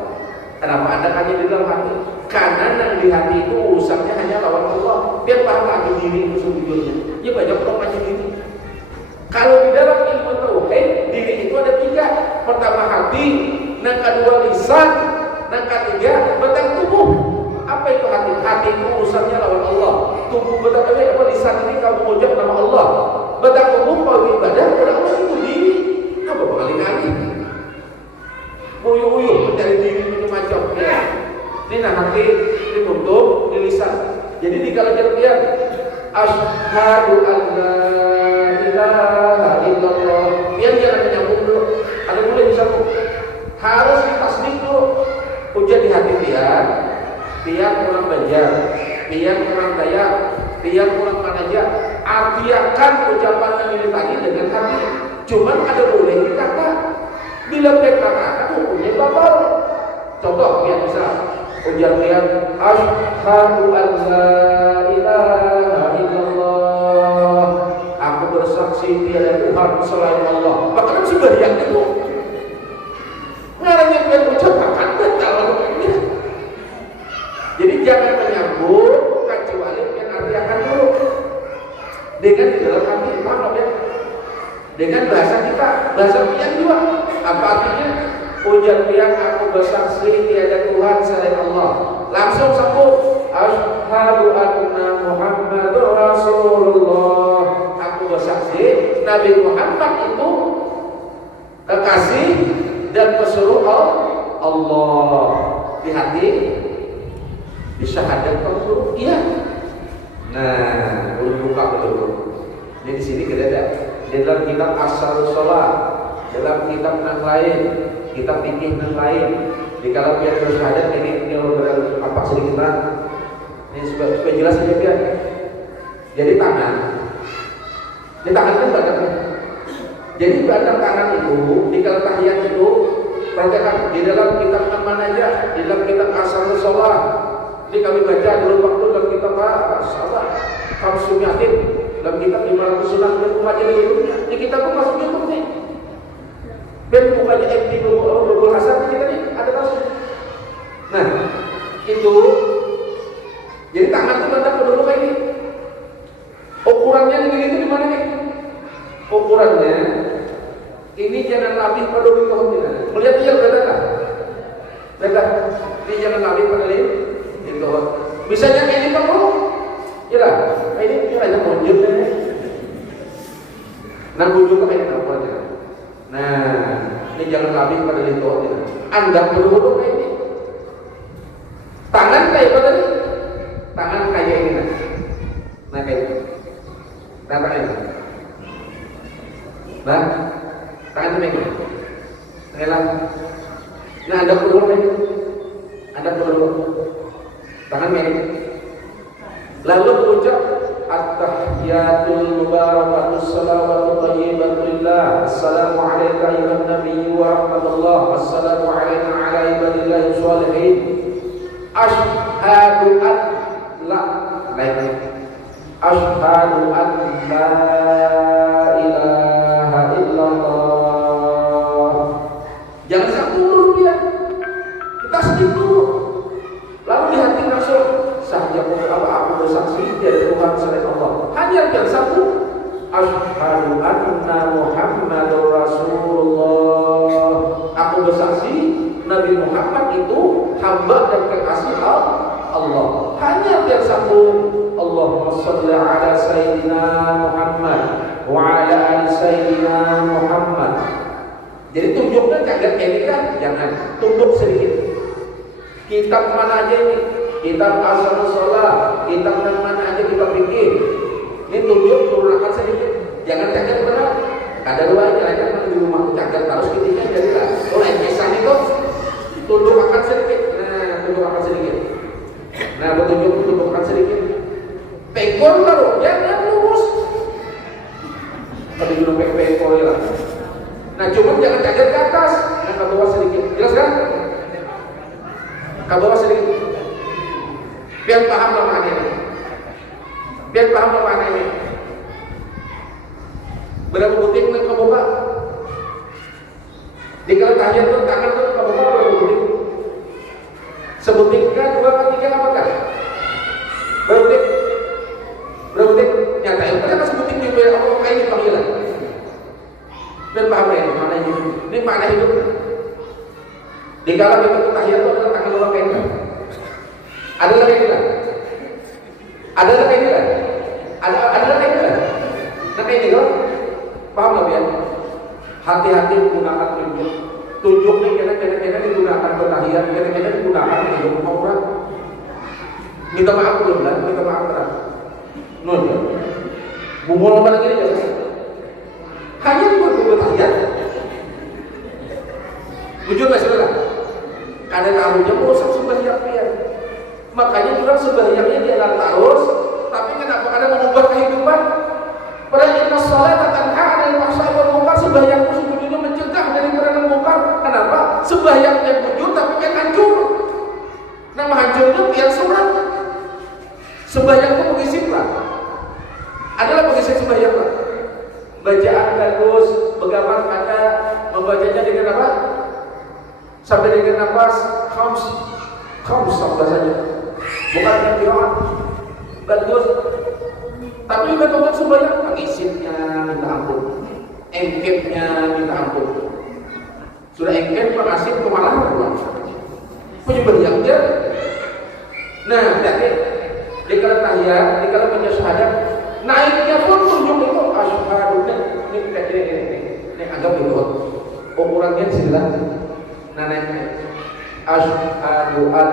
Kenapa adakannya di dalam hati? Karena yang di hati itu urusannya hanya lawan Allah. Biar paham lagi diri itu sejujurnya. Ya banyak orang macam ini. Kalau di dalam ilmu tauhid, diri itu ada tiga. Pertama hati, yang kedua lisan, yang ketiga batang tubuh. Apa itu hati? Hati itu urusannya lawan Allah. Tubuh batang apa? Lisan ini kamu ucap nama Allah. Batang tubuh kalau ibadah kepada Allah itu diri. Apa kali-kali? Uyuh-uyuh mencari diri macam-macam. Ini hati ditutup di lisan. Jadi di kalau lihat asyhadu an la ilaha illallah. Biar jangan menyambung dulu. Ada boleh disambung. Harus ditasdik dulu. Ujian di hati biar kurang belajar, biar kurang daya, biar kurang manaja. Artiakan ucapan yang ini tadi dengan hati. Cuman ada boleh dikata. Bila mereka katakan hukumnya batal. Contoh yang bisa ujian asyhadu an la ilaha illallah. bersaksi tiada Tuhan selain Allah. Bahkan sembahyang itu ngaranya biar ucapakan kalau ini. Jadi jangan menyambut kecuali yang artiakan dulu dengan di dalam hati, paham ya? Dengan bahasa kita, bahasa pian juga. Apa artinya? Ujar pian aku bersaksi tiada Tuhan selain Allah. Langsung sambut. Asyhadu anna Muhammadur Rasulullah. Aku bersaksi Nabi Muhammad itu kekasih dan pesuruh Allah. Di hati, di syahadat kalau iya. Nah, belum buka betul. Ini di sini kita ada. Di dalam kitab Asal Sholat, dalam kitab yang lain, kitab fikih yang lain. Di kalau biar terus ada ini apa sedikit lah. Ini supaya jelas aja biar. Jadi tangan, di tangan kan badannya. Jadi badan kanan itu di kalau tahiyat itu, perhatikan di dalam kitab mana aja, di dalam kitab Asal Sholat. Ini kami baca dulu waktu dalam kitab Sahabat Kamsumiatin, dalam kitab 500 sunnah dan umatnya dulu. Di kitab pun masuk YouTube nih. Dan bukannya MT Bubul Hasan kita nih ada masuk. Nah itu jadi tangan itu tanda dulu kayak ini. Ukurannya ini itu di mana nih? Ukurannya ini jangan lebih pada wikoh kita. Melihat dia beda tak? Beda. Ini jangan lebih pada ini. Misalnya kayak ini kamu, ya lah. Ini hanya munjuk deh. Nah munjuk kayak ini apa aja. Nah ini jangan lebih pada itu. Anda perlu kayak ini. Tangan kayak apa tadi? Tangan kayak ini. Nah kayak ini. Nah tangan ini. Nah tangan ini kayak ini. Nah Anda perlu kayak ini. Anda perlu. Tangan ini. Lalu ucap at-tahiyatul mubarakatus salawatu thayyibatullah. Assalamu alayka ayuhan nabiyyu wa rahmatullah. Assalamu alayna ala ibadillahi sholihin. Ashhadu an la Ashhadu an la ilaha illallah. Jangan satu dulu dia. Kita sedih dulu. Lalu di hati langsung sahaja aku bersaksi dari Tuhan selain Allah. Hanya yang satu, asyhadu anna Muhammadur Rasulullah. Aku bersaksi Nabi Muhammad itu hamba dan kekasih Allah. Hanya yang satu, Allahumma shalli ala sayyidina Muhammad wa ala ali sayyidina Muhammad. Jadi tunjukkan kaget ini kan, jangan tunduk sedikit. Kitab mana aja ini? Kitab Asal Sholat, kitab yang mana aja kita bikin. Ini tunjuk turunkan sedikit. Jangan cacat benar. Ada dua jalan di rumah cacat terus ketika jadilah. Oleh kisah itu tundukkan sedikit. Nah, tundukkan sedikit. Nah, betunjuk tundukkan sedikit. Pekor taruh, jangan lurus. Kalau dulu pekor ya. Nah, cuma jangan cacat ke atas. Nah, ke bawah sedikit. Jelas kan? Ke bawah sedikit. Biar paham makna ini. Biar paham makna ini. Berapa butik nak kebuka? Di kalau tahiyat tu tangan tu kebuka berapa butik? Sebutik kan, dua kan, tiga apakah? Berapa butik? Berapa butik? Nyata yang pada kan sebutik di biar Allah kain di panggilan. Biar paham ya makna ini. Ini makna hidup. Di kalau kita tahiyat tu adalah tangan dua kain. Ada lagi tidak? Ada lagi tidak? Ada lagi tidak? Nah kayak ini kan? Paham lah ya? Hati-hati menggunakan tunjuk. Tunjuk ini kena digunakan bertahiyat, kena digunakan untuk orang. Minta maaf belum lah, minta maaf terang. Nuh ya. Bumbu lomba lagi ini jelas. Hanya dibuat bertahiyat. Jujur nggak saudara? Kadang kamunya merusak sembahyang dia. Makanya juga sembahyangnya dia terus, tapi kenapa kadang mengubah kehidupan? Padahal inna sholata tanha 'anil fahsya'i wal munkar, sembahyang itu sebetulnya mencegah dari perkara munkar. Kenapa? Sembahyangnya bujur tapi kan hancur. Nama hancurnya biar surat. Sembahyang itu pengisi lah. Adalah pengisi sembahyang lah. bacaan bagus, begaman kata, membacanya dengan apa? Sampai dengan nafas, khams bahasanya. Bukan yang kiraat, bagus. Tapi juga tonton sebanyak pengisipnya minta ampun, engkepnya minta ampun. Sudah engkep pengasip kemalahan pulang. Penyembelihan dia. Nah, jadi dikala tahiyat, dikala baca syahadat, naiknya pun tunjuk itu asyhadu ini agak berikut. Ukurannya sembilan. Nah naiknya asyhadu an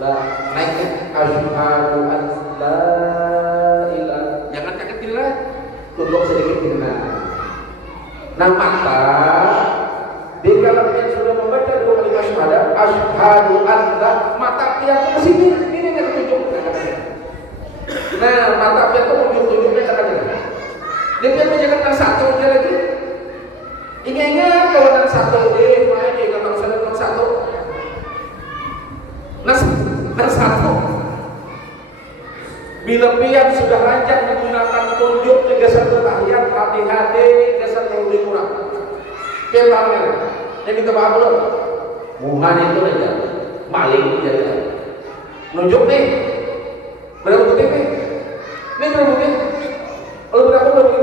la naiknya asyhadu an la ilaha. Jangan kaget kira, tunduk sedikit kena. Nah mata dikala dia sudah membaca dua kalimat syahadat asyhadu an la, mata dia ke sini. Ini yang tunjuk. Nah, mata dia tuh tunjuk-tunjuknya kadang-kadang. Dia menjaga satu dia lagi. Ingat kawanan satu deh, main dia gambar satu. Nah satu. Bila pian sudah rancang menggunakan tunjuk geser tahiyat, hati-hati geser terlalu kurang. Pelangnya, yang kita paham belum? Muhan itu aja, maling jadi. Nunjuk nih, berapa bukti nih? Ini berapa bukti? Kalau berapa bukti?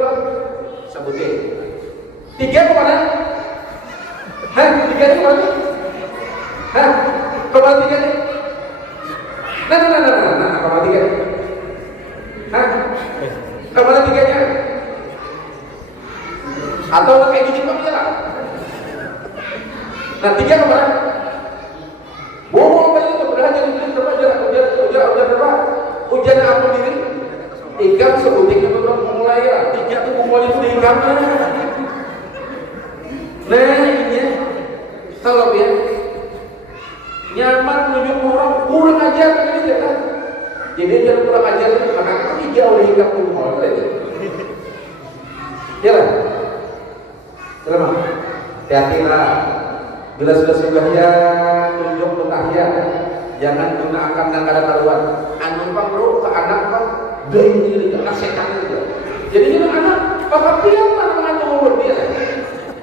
Sebutin. 3 kemana? Hah? 3 ini kemana? Hah? Kemana 3 nih? Nah, kemana 3 nih? Hah? Kemana 3-nya? Atau kayak gini Pak lah? Nah 3 kemana? Bohong kali itu padahal jadi ujian berapa? Ujian apa diri? Ikan sebutin belum mulai ya. 3 tuh pokoknya itu di kamar. Nah ini kalau ya nyaman menuju orang kurang ajar ini kan. Jadi jangan kurang ajar karena kami jauh dari hingga kumul lagi. Ya lah. Selamat. Hati-hatilah. Bila sudah ya tunjuk tahiyat, jangan gunakan dan kada karuan. Anu pang bro ke anak pang dari anak setan itu. Jadi ini anak bapak dia mana mengandung dia.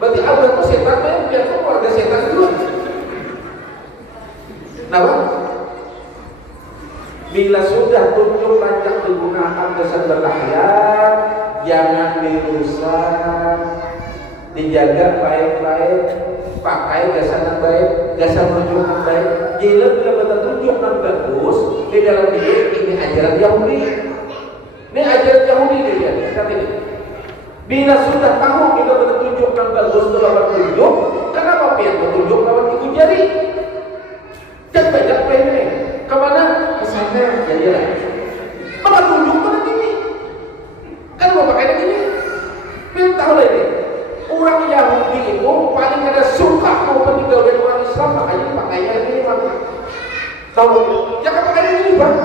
Berarti awal itu setan dia tuh keluarga setan dulu. Nah, bila sudah tunjuk rancang digunakan dasar bertahiyat, jangan dirusak, dijaga baik-baik. Pakai gasan yang baik, gasan menunjuk yang baik. Jika bila betul tunjuk yang bagus di dalam diri ini ajaran Yahudi. Ini ajaran Yahudi dia. Lihat ini. Bila sudah tahu kita betul tunjuk yang bagus itu lawan tunjuk, kenapa pihak tunjuk lawan ibu jari? Dan banyak ini. Kemana? Ke sana. Jadilah. Maka tunjuk mana ini? Kan mau pakai ini. Biar tahu lah ini. Orang Yahudi itu paling ada suka mau meninggal dari orang Islam, makanya pakainya ini bang. Tahu? Jangan pakai ini bang.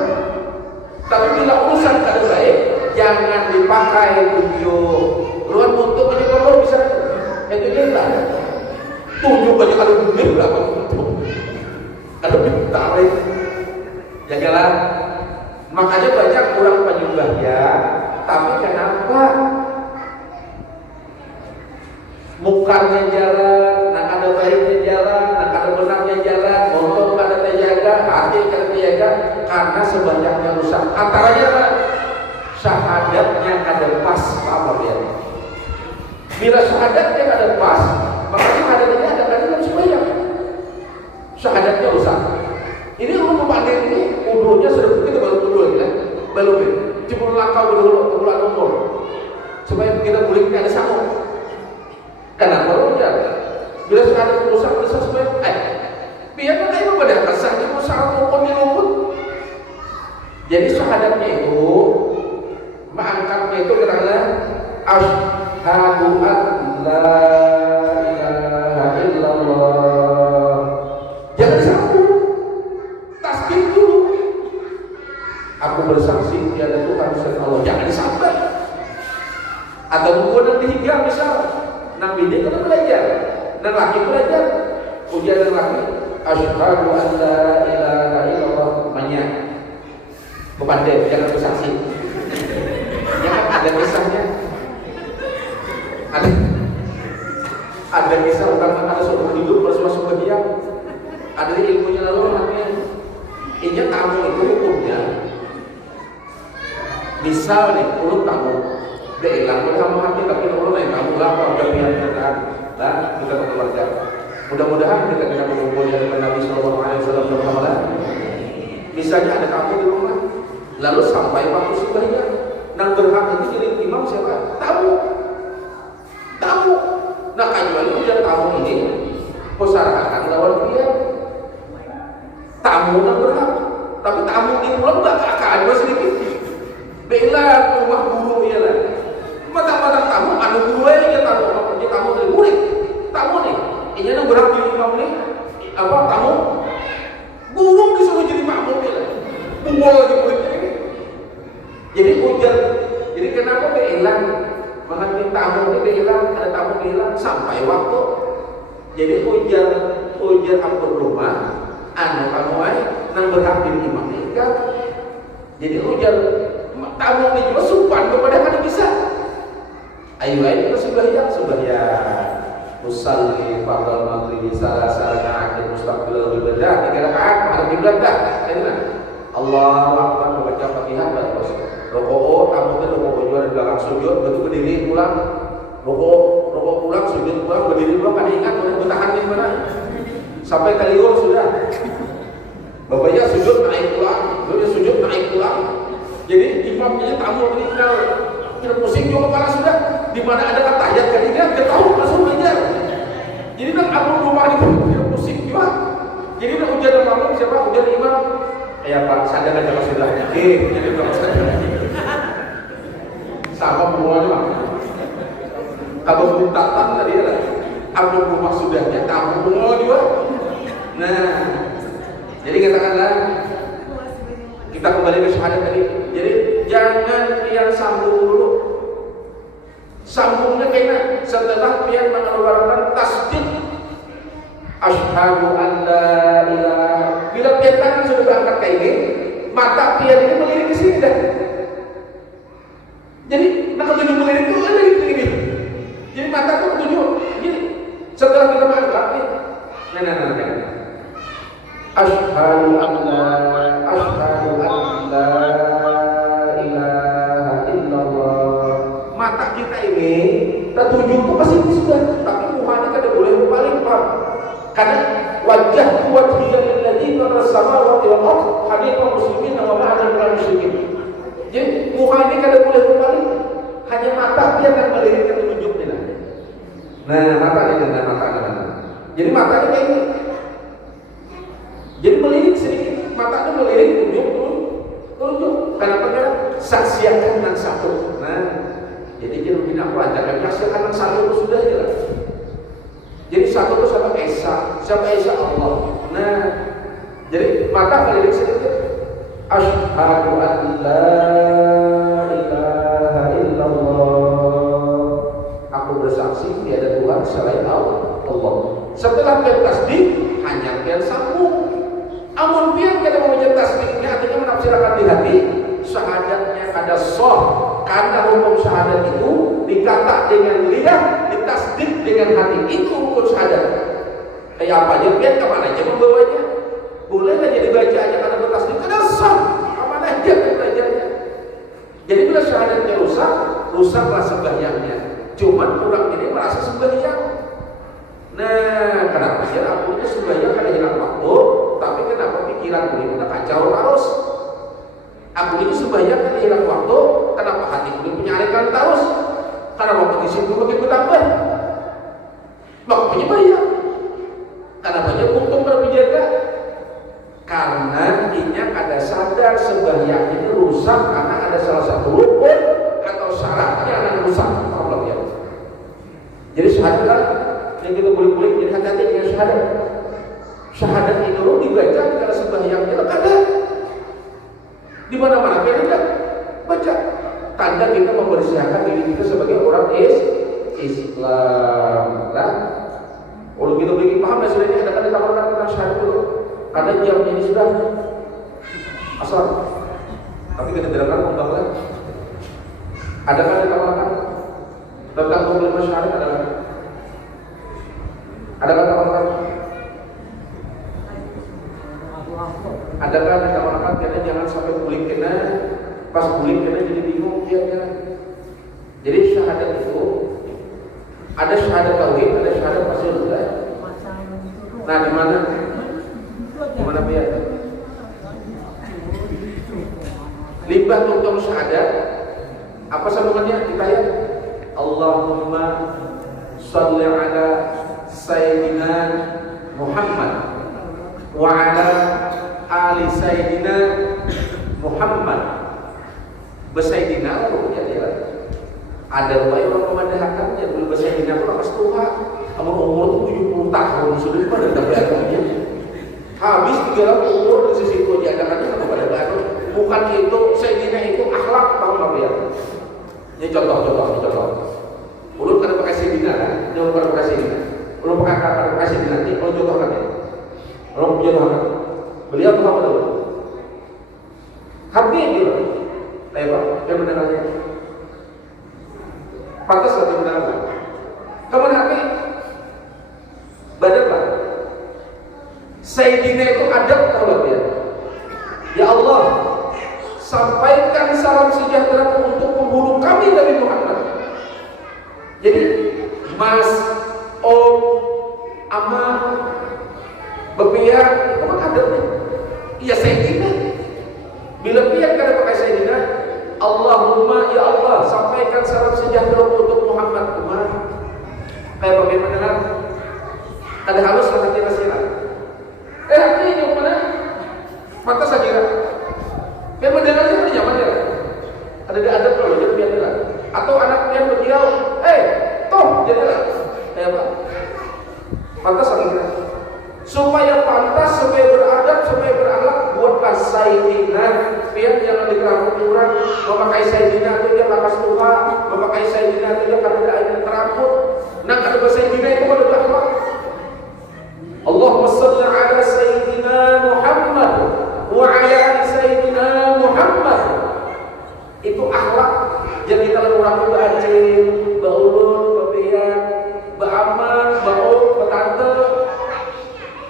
Tapi bila urusan kada baik, jangan dipakai tunjuk. Luar untuk ini kalau bisa itu cinta. Tunjuk aja kalau duit berapa untuk? Kalau bintang lagi, jagalah. Makanya banyak orang penyembah ya. Tapi kenapa? Mukarnya jalan, nak ada baiknya jalan, nak ada benarnya jalan, motor kada terjaga, hati kada terjaga, karena sebanyaknya rusak. Antaranya apa? Syahadatnya kada pas, apa dia? Bila syahadatnya kada pas, maka syahadatnya ada kandungan sebanyak. Syahadatnya rusak. Ini untuk pandai ini, uduhnya sudah begitu baru uduh lagi, belum ya? Cuma langkah dulu, bulan umur, supaya kita boleh ada sanggup. Kenapa rusak? Bila sekali rusak bisa supaya biar mana itu pada kesannya masalah rukun di luput. Jadi syahadatnya itu mengangkatnya itu karena asyhadu an la ilaha illallah. Jangan sambung, tasbih dulu. Aku bersaksi tiada Tuhan selain Allah. Jangan disambung. Atau menggunakan dihiga misal. Nabi dia kan belajar, dan laki belajar. Ujian dan laki, asyhadu an la ilaha illallah, banyak. Kepandai, jangan bersaksi. Jangan ada kisahnya. Ada kisah tentang ada seorang hidup bersama sebagian. Ada ilmunya lalu namanya. Ini tamu itu hukumnya. Misal nih, ulun tamu, dia hilang kamu hati tapi ulun lain tamu lah keluarga pihak dan kita keluarga. Mudah-mudahan kita bisa mengumpul dengan Nabi Sallallahu Alaihi Wasallam bersama. Misalnya ada tamu di rumah, lalu sampai waktu sembahyang, nang berhak itu jadi imam siapa? Tamu. Nah kecuali ujian tamu ini persarakan lawan dia. Tamu nang berhak, tapi tamu ini pulang nggak keakaan gue sedikit. Bela rumah guru ya lah. Matang-matang tamu, anu guru aja tamu, dia tamu dari murid. Tamu nih, ini nang berhak jadi imam nih. Apa tamu? Guru disuruh jadi makmum ya lah. Buang lagi muridnya ini. Jadi ujian, jadi kenapa hilang? Mengenai tamu ini hilang, ada tamu hilang sampai waktu. Jadi ujian ampun rumah, anu kamu aja nang berhak jadi imam nikah. Jadi ujian tamu ini juga supan kepada kan bisa. Ayo kita sembahyang. Musalli fardal maghrib salah akhir mustaqbil ibadah 3 rakaat ada kiblat dah. Allahu akbar membaca Fatihah dan rukuk tamu itu rukuk jual di belakang sujud betul berdiri pulang. Rukuk pulang sujud pulang berdiri pulang kan ingat udah bertahan di mana. Sampai kaliur sudah. Bapaknya sujud naik pulang, dia sujud naik pulang. Jadi imamnya tamu meninggal. Tidak pusing juga kepala sudah. Di mana ada tahiyat ketiga, dia tahu langsung belajar. Jadi nak abang rumah itu tidak pusing juga. Jadi nak ujian imam siapa? Ujian imam. Ya Pak, sadar aja pas sudah. Jadi kalau sadar. Sama semuanya. Kalau minta tadi lah. Abang rumah sudahnya tamu semua juga. Nah, jadi katakanlah kita kembali ke syahadat tadi. Jadi jangan pian sambung dulu. Sambungnya kena setelah pian mengeluarkan tasdid. Asyhadu an la ilaha. Bila pian tangan sudah berangkat kayak ini, mata pian ini melirik ke sini dah. Jadi nak tujuh melirik itu ada di sini. Jadi mata itu tujuh. Jadi setelah kita berangkat nih, nah. Asyhadu an la ilaha illallah. Mata kita ini tertuju itu pasti sudah, tapi muhanya kada boleh paling paham. Karena wajah wajhiyal ladzi kana samawati wal ardh hadithun muslimin wa ma'ana minal musyrikin. Jadi muha ini kada boleh paling, hanya mata dia akan melirik ke tunjuk ni. Nah, mata ini dengan mata. Jadi matanya kayak ini. Jadi melirik sedikit, matanya melirik tunjuk. Kenapa? Karena saksikan yang satu. Nah, jadi kita tidak pelajaran saksikan yang satu itu sudah jelas. Jadi satu itu siapa Esa Allah. Nah, jadi mata melirik sedikit. Asyhadu an la ilaha illallah. Aku bersaksi tiada Tuhan selain Allah. Setelah bertasdik hanya pian sambung. Amun pian kada membaca tasdiknya artinya menafsirkan di hati, syahadatnya ada sah. Karena hukum syahadat itu dikata dengan lidah, ditasdik dengan hati. Itu hukum syahadat. Kayak apa aja pian kemana aja membawanya. Bolehlah jadi baca aja karena bertasdik kada sah. Kemana aja belajarnya. Jadi bila syahadatnya rusaklah sembahyangnya. Cuman orang ini merasa sembahyang. Nah, kenapa sih aku ini sembahyang kada hilang waktu, tapi kenapa pikiran ini udah kacau terus? Aku ini sembahyang kada hilang waktu, kenapa hati ini menyarikan terus? Karena waktu di situ makin bertambah. Makanya bayar. Karena banyak untung berjaga. Karena dia kada sadar sembahyang ini rusak karena ada salah satu rukun atau syaratnya yang rusak. Problemnya. Jadi syahadat yang kita kulik-kulik, jadi hati-hati dengan syahadat. Syahadat itu dibaca kalau sembahyang kita kada. Di mana-mana kita baca. Tanda kita mempersiapkan diri kita sebagai orang Islam. Nah, kalau kita begini paham dan sudah ini ada ditambahkan tentang syahadat dulu. Karena jamnya ini sudah asal. Tapi kita tidak akan membahas. Ada kan ditambahkan? tentang 25 syarat adalah adakah teman-teman? Adakah teman-teman kena jangan sampai bulik kena, pas bulik kena jadi bingung dia kan? Jadi syahadat itu ada syahadat tauhid, ada syahadat rasulullah. Nah di mana? Di mana biar? Limbah tuntung syahadat. Apa sambungannya? Kita ya. Allahumma shalli ala sayyidina Muhammad wa ala ali sayyidina Muhammad. Besayyidina ya dia. Ada orang memandahkannya dulu besayyidina itu akas tua. Umur 70 tahun sudah pada tabiatnya. Habis 300 umur di sisi itu diadakannya kepada baru. Bukan itu sayyidina itu akhlak tahu enggak ya? Ini contoh. Ulun kada pakai sayyidina kan? Jangan kada pakai sayyidina. Ulun pakai sayyidina ini ulun contohkan ya. Ulun contohkan. Beliau apa dulu? Habib gitu. Lewat, yang mendengarnya. Pantas atau mendengarnya? Kamu Habib? Badan lah. Sayyidina itu adab tahu ya. Ya Allah, sampaikan salam sejahtera untuk penghulu kami Nabi Muhammad. Jadi Mas, Om, Ama, Bepiak, itu kan adabnya. Iya Sayyidina. Bila piak kada pakai Sayyidina, Allahumma ya Allah, sampaikan salam sejahtera untuk Muhammad. Kemana? Kayak bagaimana dengar? Ada halus lah hati nasihat. Hati yang mana? Pantas saja. Biar mendengarnya itu nyaman ya. Ada adab kalau jadi biar dengar. Atau anaknya berdiau, toh jadilah. Apa? Pantas saja. Supaya pantas, supaya beradab, supaya berakhlak, buatlah sayyidina. Biar jangan dikeramat orang memakai sayyidina itu dia lakas Tuhan, memakai sayyidina itu dia karena ada teraput. Nah kalau sayyidina itu pada berakhlak. Allahumma shalli ala sayyidina Muhammad wa ala sayyidina Muhammad. Itu akhlak. Jadi kalau orang itu beacin, beulun, bebian, beaman, beum, betante.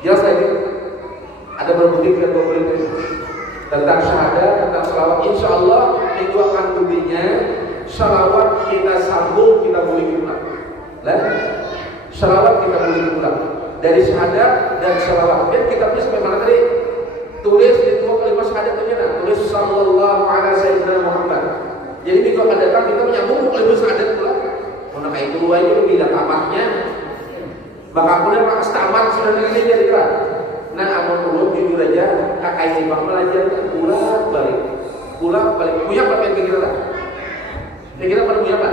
Jelas lagi. Ada berbukti dan berbukti tentang syahadat, tentang salawat. Insya Allah itu akan tubinya salawat kita sambung, kita boleh ulang. Salawat kita boleh ulang. Dari syahadat dan salawat. Dan kitabnya sampai mana tadi? Tulis di dua kalimat syahadat itu nah. Tulis sallallahu ala sayyidina Muhammad. Jadi minggu akan datang kita menyambung kalimat syahadat pula. Mana kayak itu aja bila tamatnya. Maka kemudian maka tamat sudah ini jadi kan. Nah amun ulun jujur aja kakak ini bang belajar pulang balik. Punya apa yang pikiran? Pikiran pada punya apa?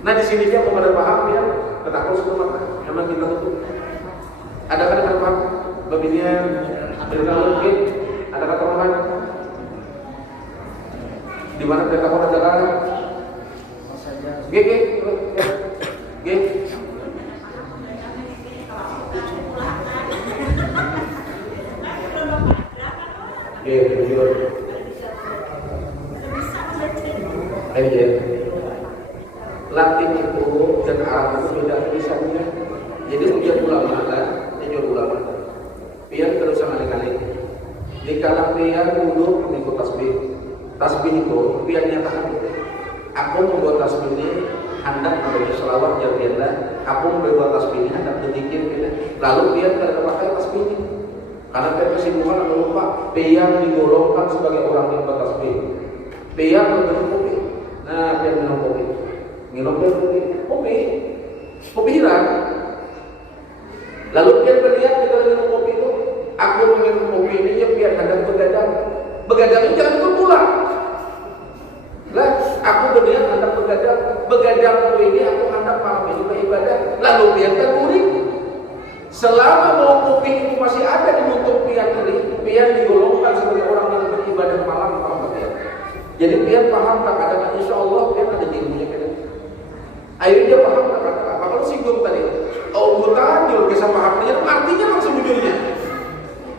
Nah di sini dia pada paham ya. Ketakut semua memang kita tutup. Adakah yang paham? Babinya berkata mungkin. Adakah teman? Di mana kita pun ada kan? G. Jujur. Ayo. Latin itu dan Arab itu beda misalnya. Jadi ujian ulama lah, ulama. Biar terus kali-kali. Di kalang biar dulu mengikut tasbih. Tasbih itu biar nyatakan. Aku membuat tasbih ini hendak membaca selawat jarilah. Aku membuat tasbih ini hendak berzikir gitu. Lalu biar tidak pakai tasbih ini. Karena kesimpulan atau lupa, biar digolongkan sebagai orang yang bertasbih. Biar minum kopi. Nah, biar minum kopi. Minum kopi hilang. Lalu dia melihat kita minum kopi itu, aku minum kopi ini ya biar hendak begadang. Begadang itu jangan pulang. Lah, aku berniat hendak begadang. Begadang ini aku hendak malam ini beribadah. Lalu biar terkuring. Selama mau kopi itu masih ada di bentuk pian ini, pian digolongkan sebagai orang yang beribadah malam dia. Jadi pian paham tak ada insya Allah pian ada ilmunya kan. Ayo dia paham tak apa kalau singgung tadi. Oh mutajul kisah pahamnya artinya langsung ujungnya.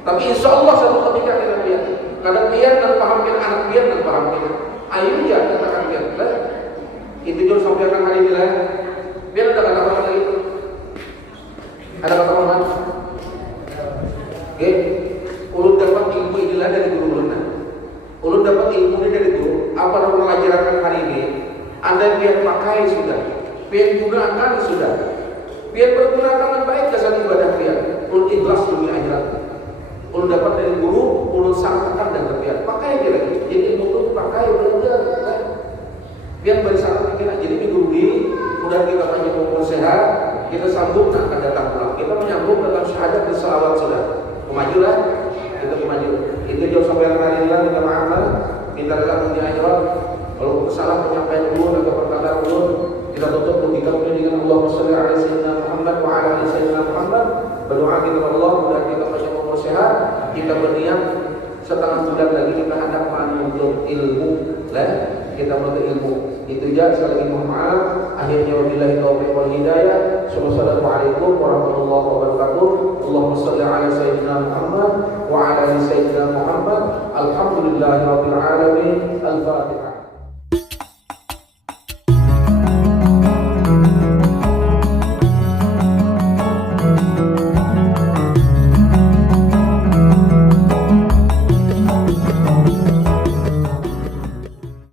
Tapi insya Allah satu ketika kita pian, kadang pian dan paham pian anak pian dan paham pian. Ayo dia katakan pian. Itu jauh sampai akan hari nilai. Biar ada kata orang lagi. Ada kata orang. Oke, ulun dapat ilmu inilah dari guru ulun. Ulun dapat ilmu ini dari guru. Apa yang ulun ajarkan hari ini? Anda biar pakai sudah, biar gunakan sudah, biar bergunakan dengan baik kesan ibadah biar. Ulun ikhlas demi akhirat. Ulun dapat dari guru, ulun sangkakan dan biar pakai aja lagi. Jadi ilmu itu pakai belajar. Biar bersama pikiran. Jadi minggu ini udah kita banyak ngumpul sehat, kita sambung akan datang pulang. Kita menyambung dalam syahadat dan salawat sudah. Kemajulah, kita kemaju. Itu jauh sampai hari ini kita maafkan, kita datang di akhirat. Kalau kesalahan penyampaian ulun atau perkataan ulun, kita tutup dengan Allahumma shalli ala sayyidina Muhammad wa ala ali sayyidina Muhammad. Berdoa kita kepada Allah mudah kita banyak umur sehat, kita berniat setengah bulan lagi kita hendak menuntut ilmu, kita menuntut ilmu. Itu aja, sekali lagi mohon maaf. Akhirnya wabillahi taufiq wal hidayah. Wassalamualaikum warahmatullahi wabarakatuh. Allahumma shalli ala sayyidina Muhammad wa ala ali sayyidina Muhammad. Alhamdulillahirabbil alamin. Al-Fatihah.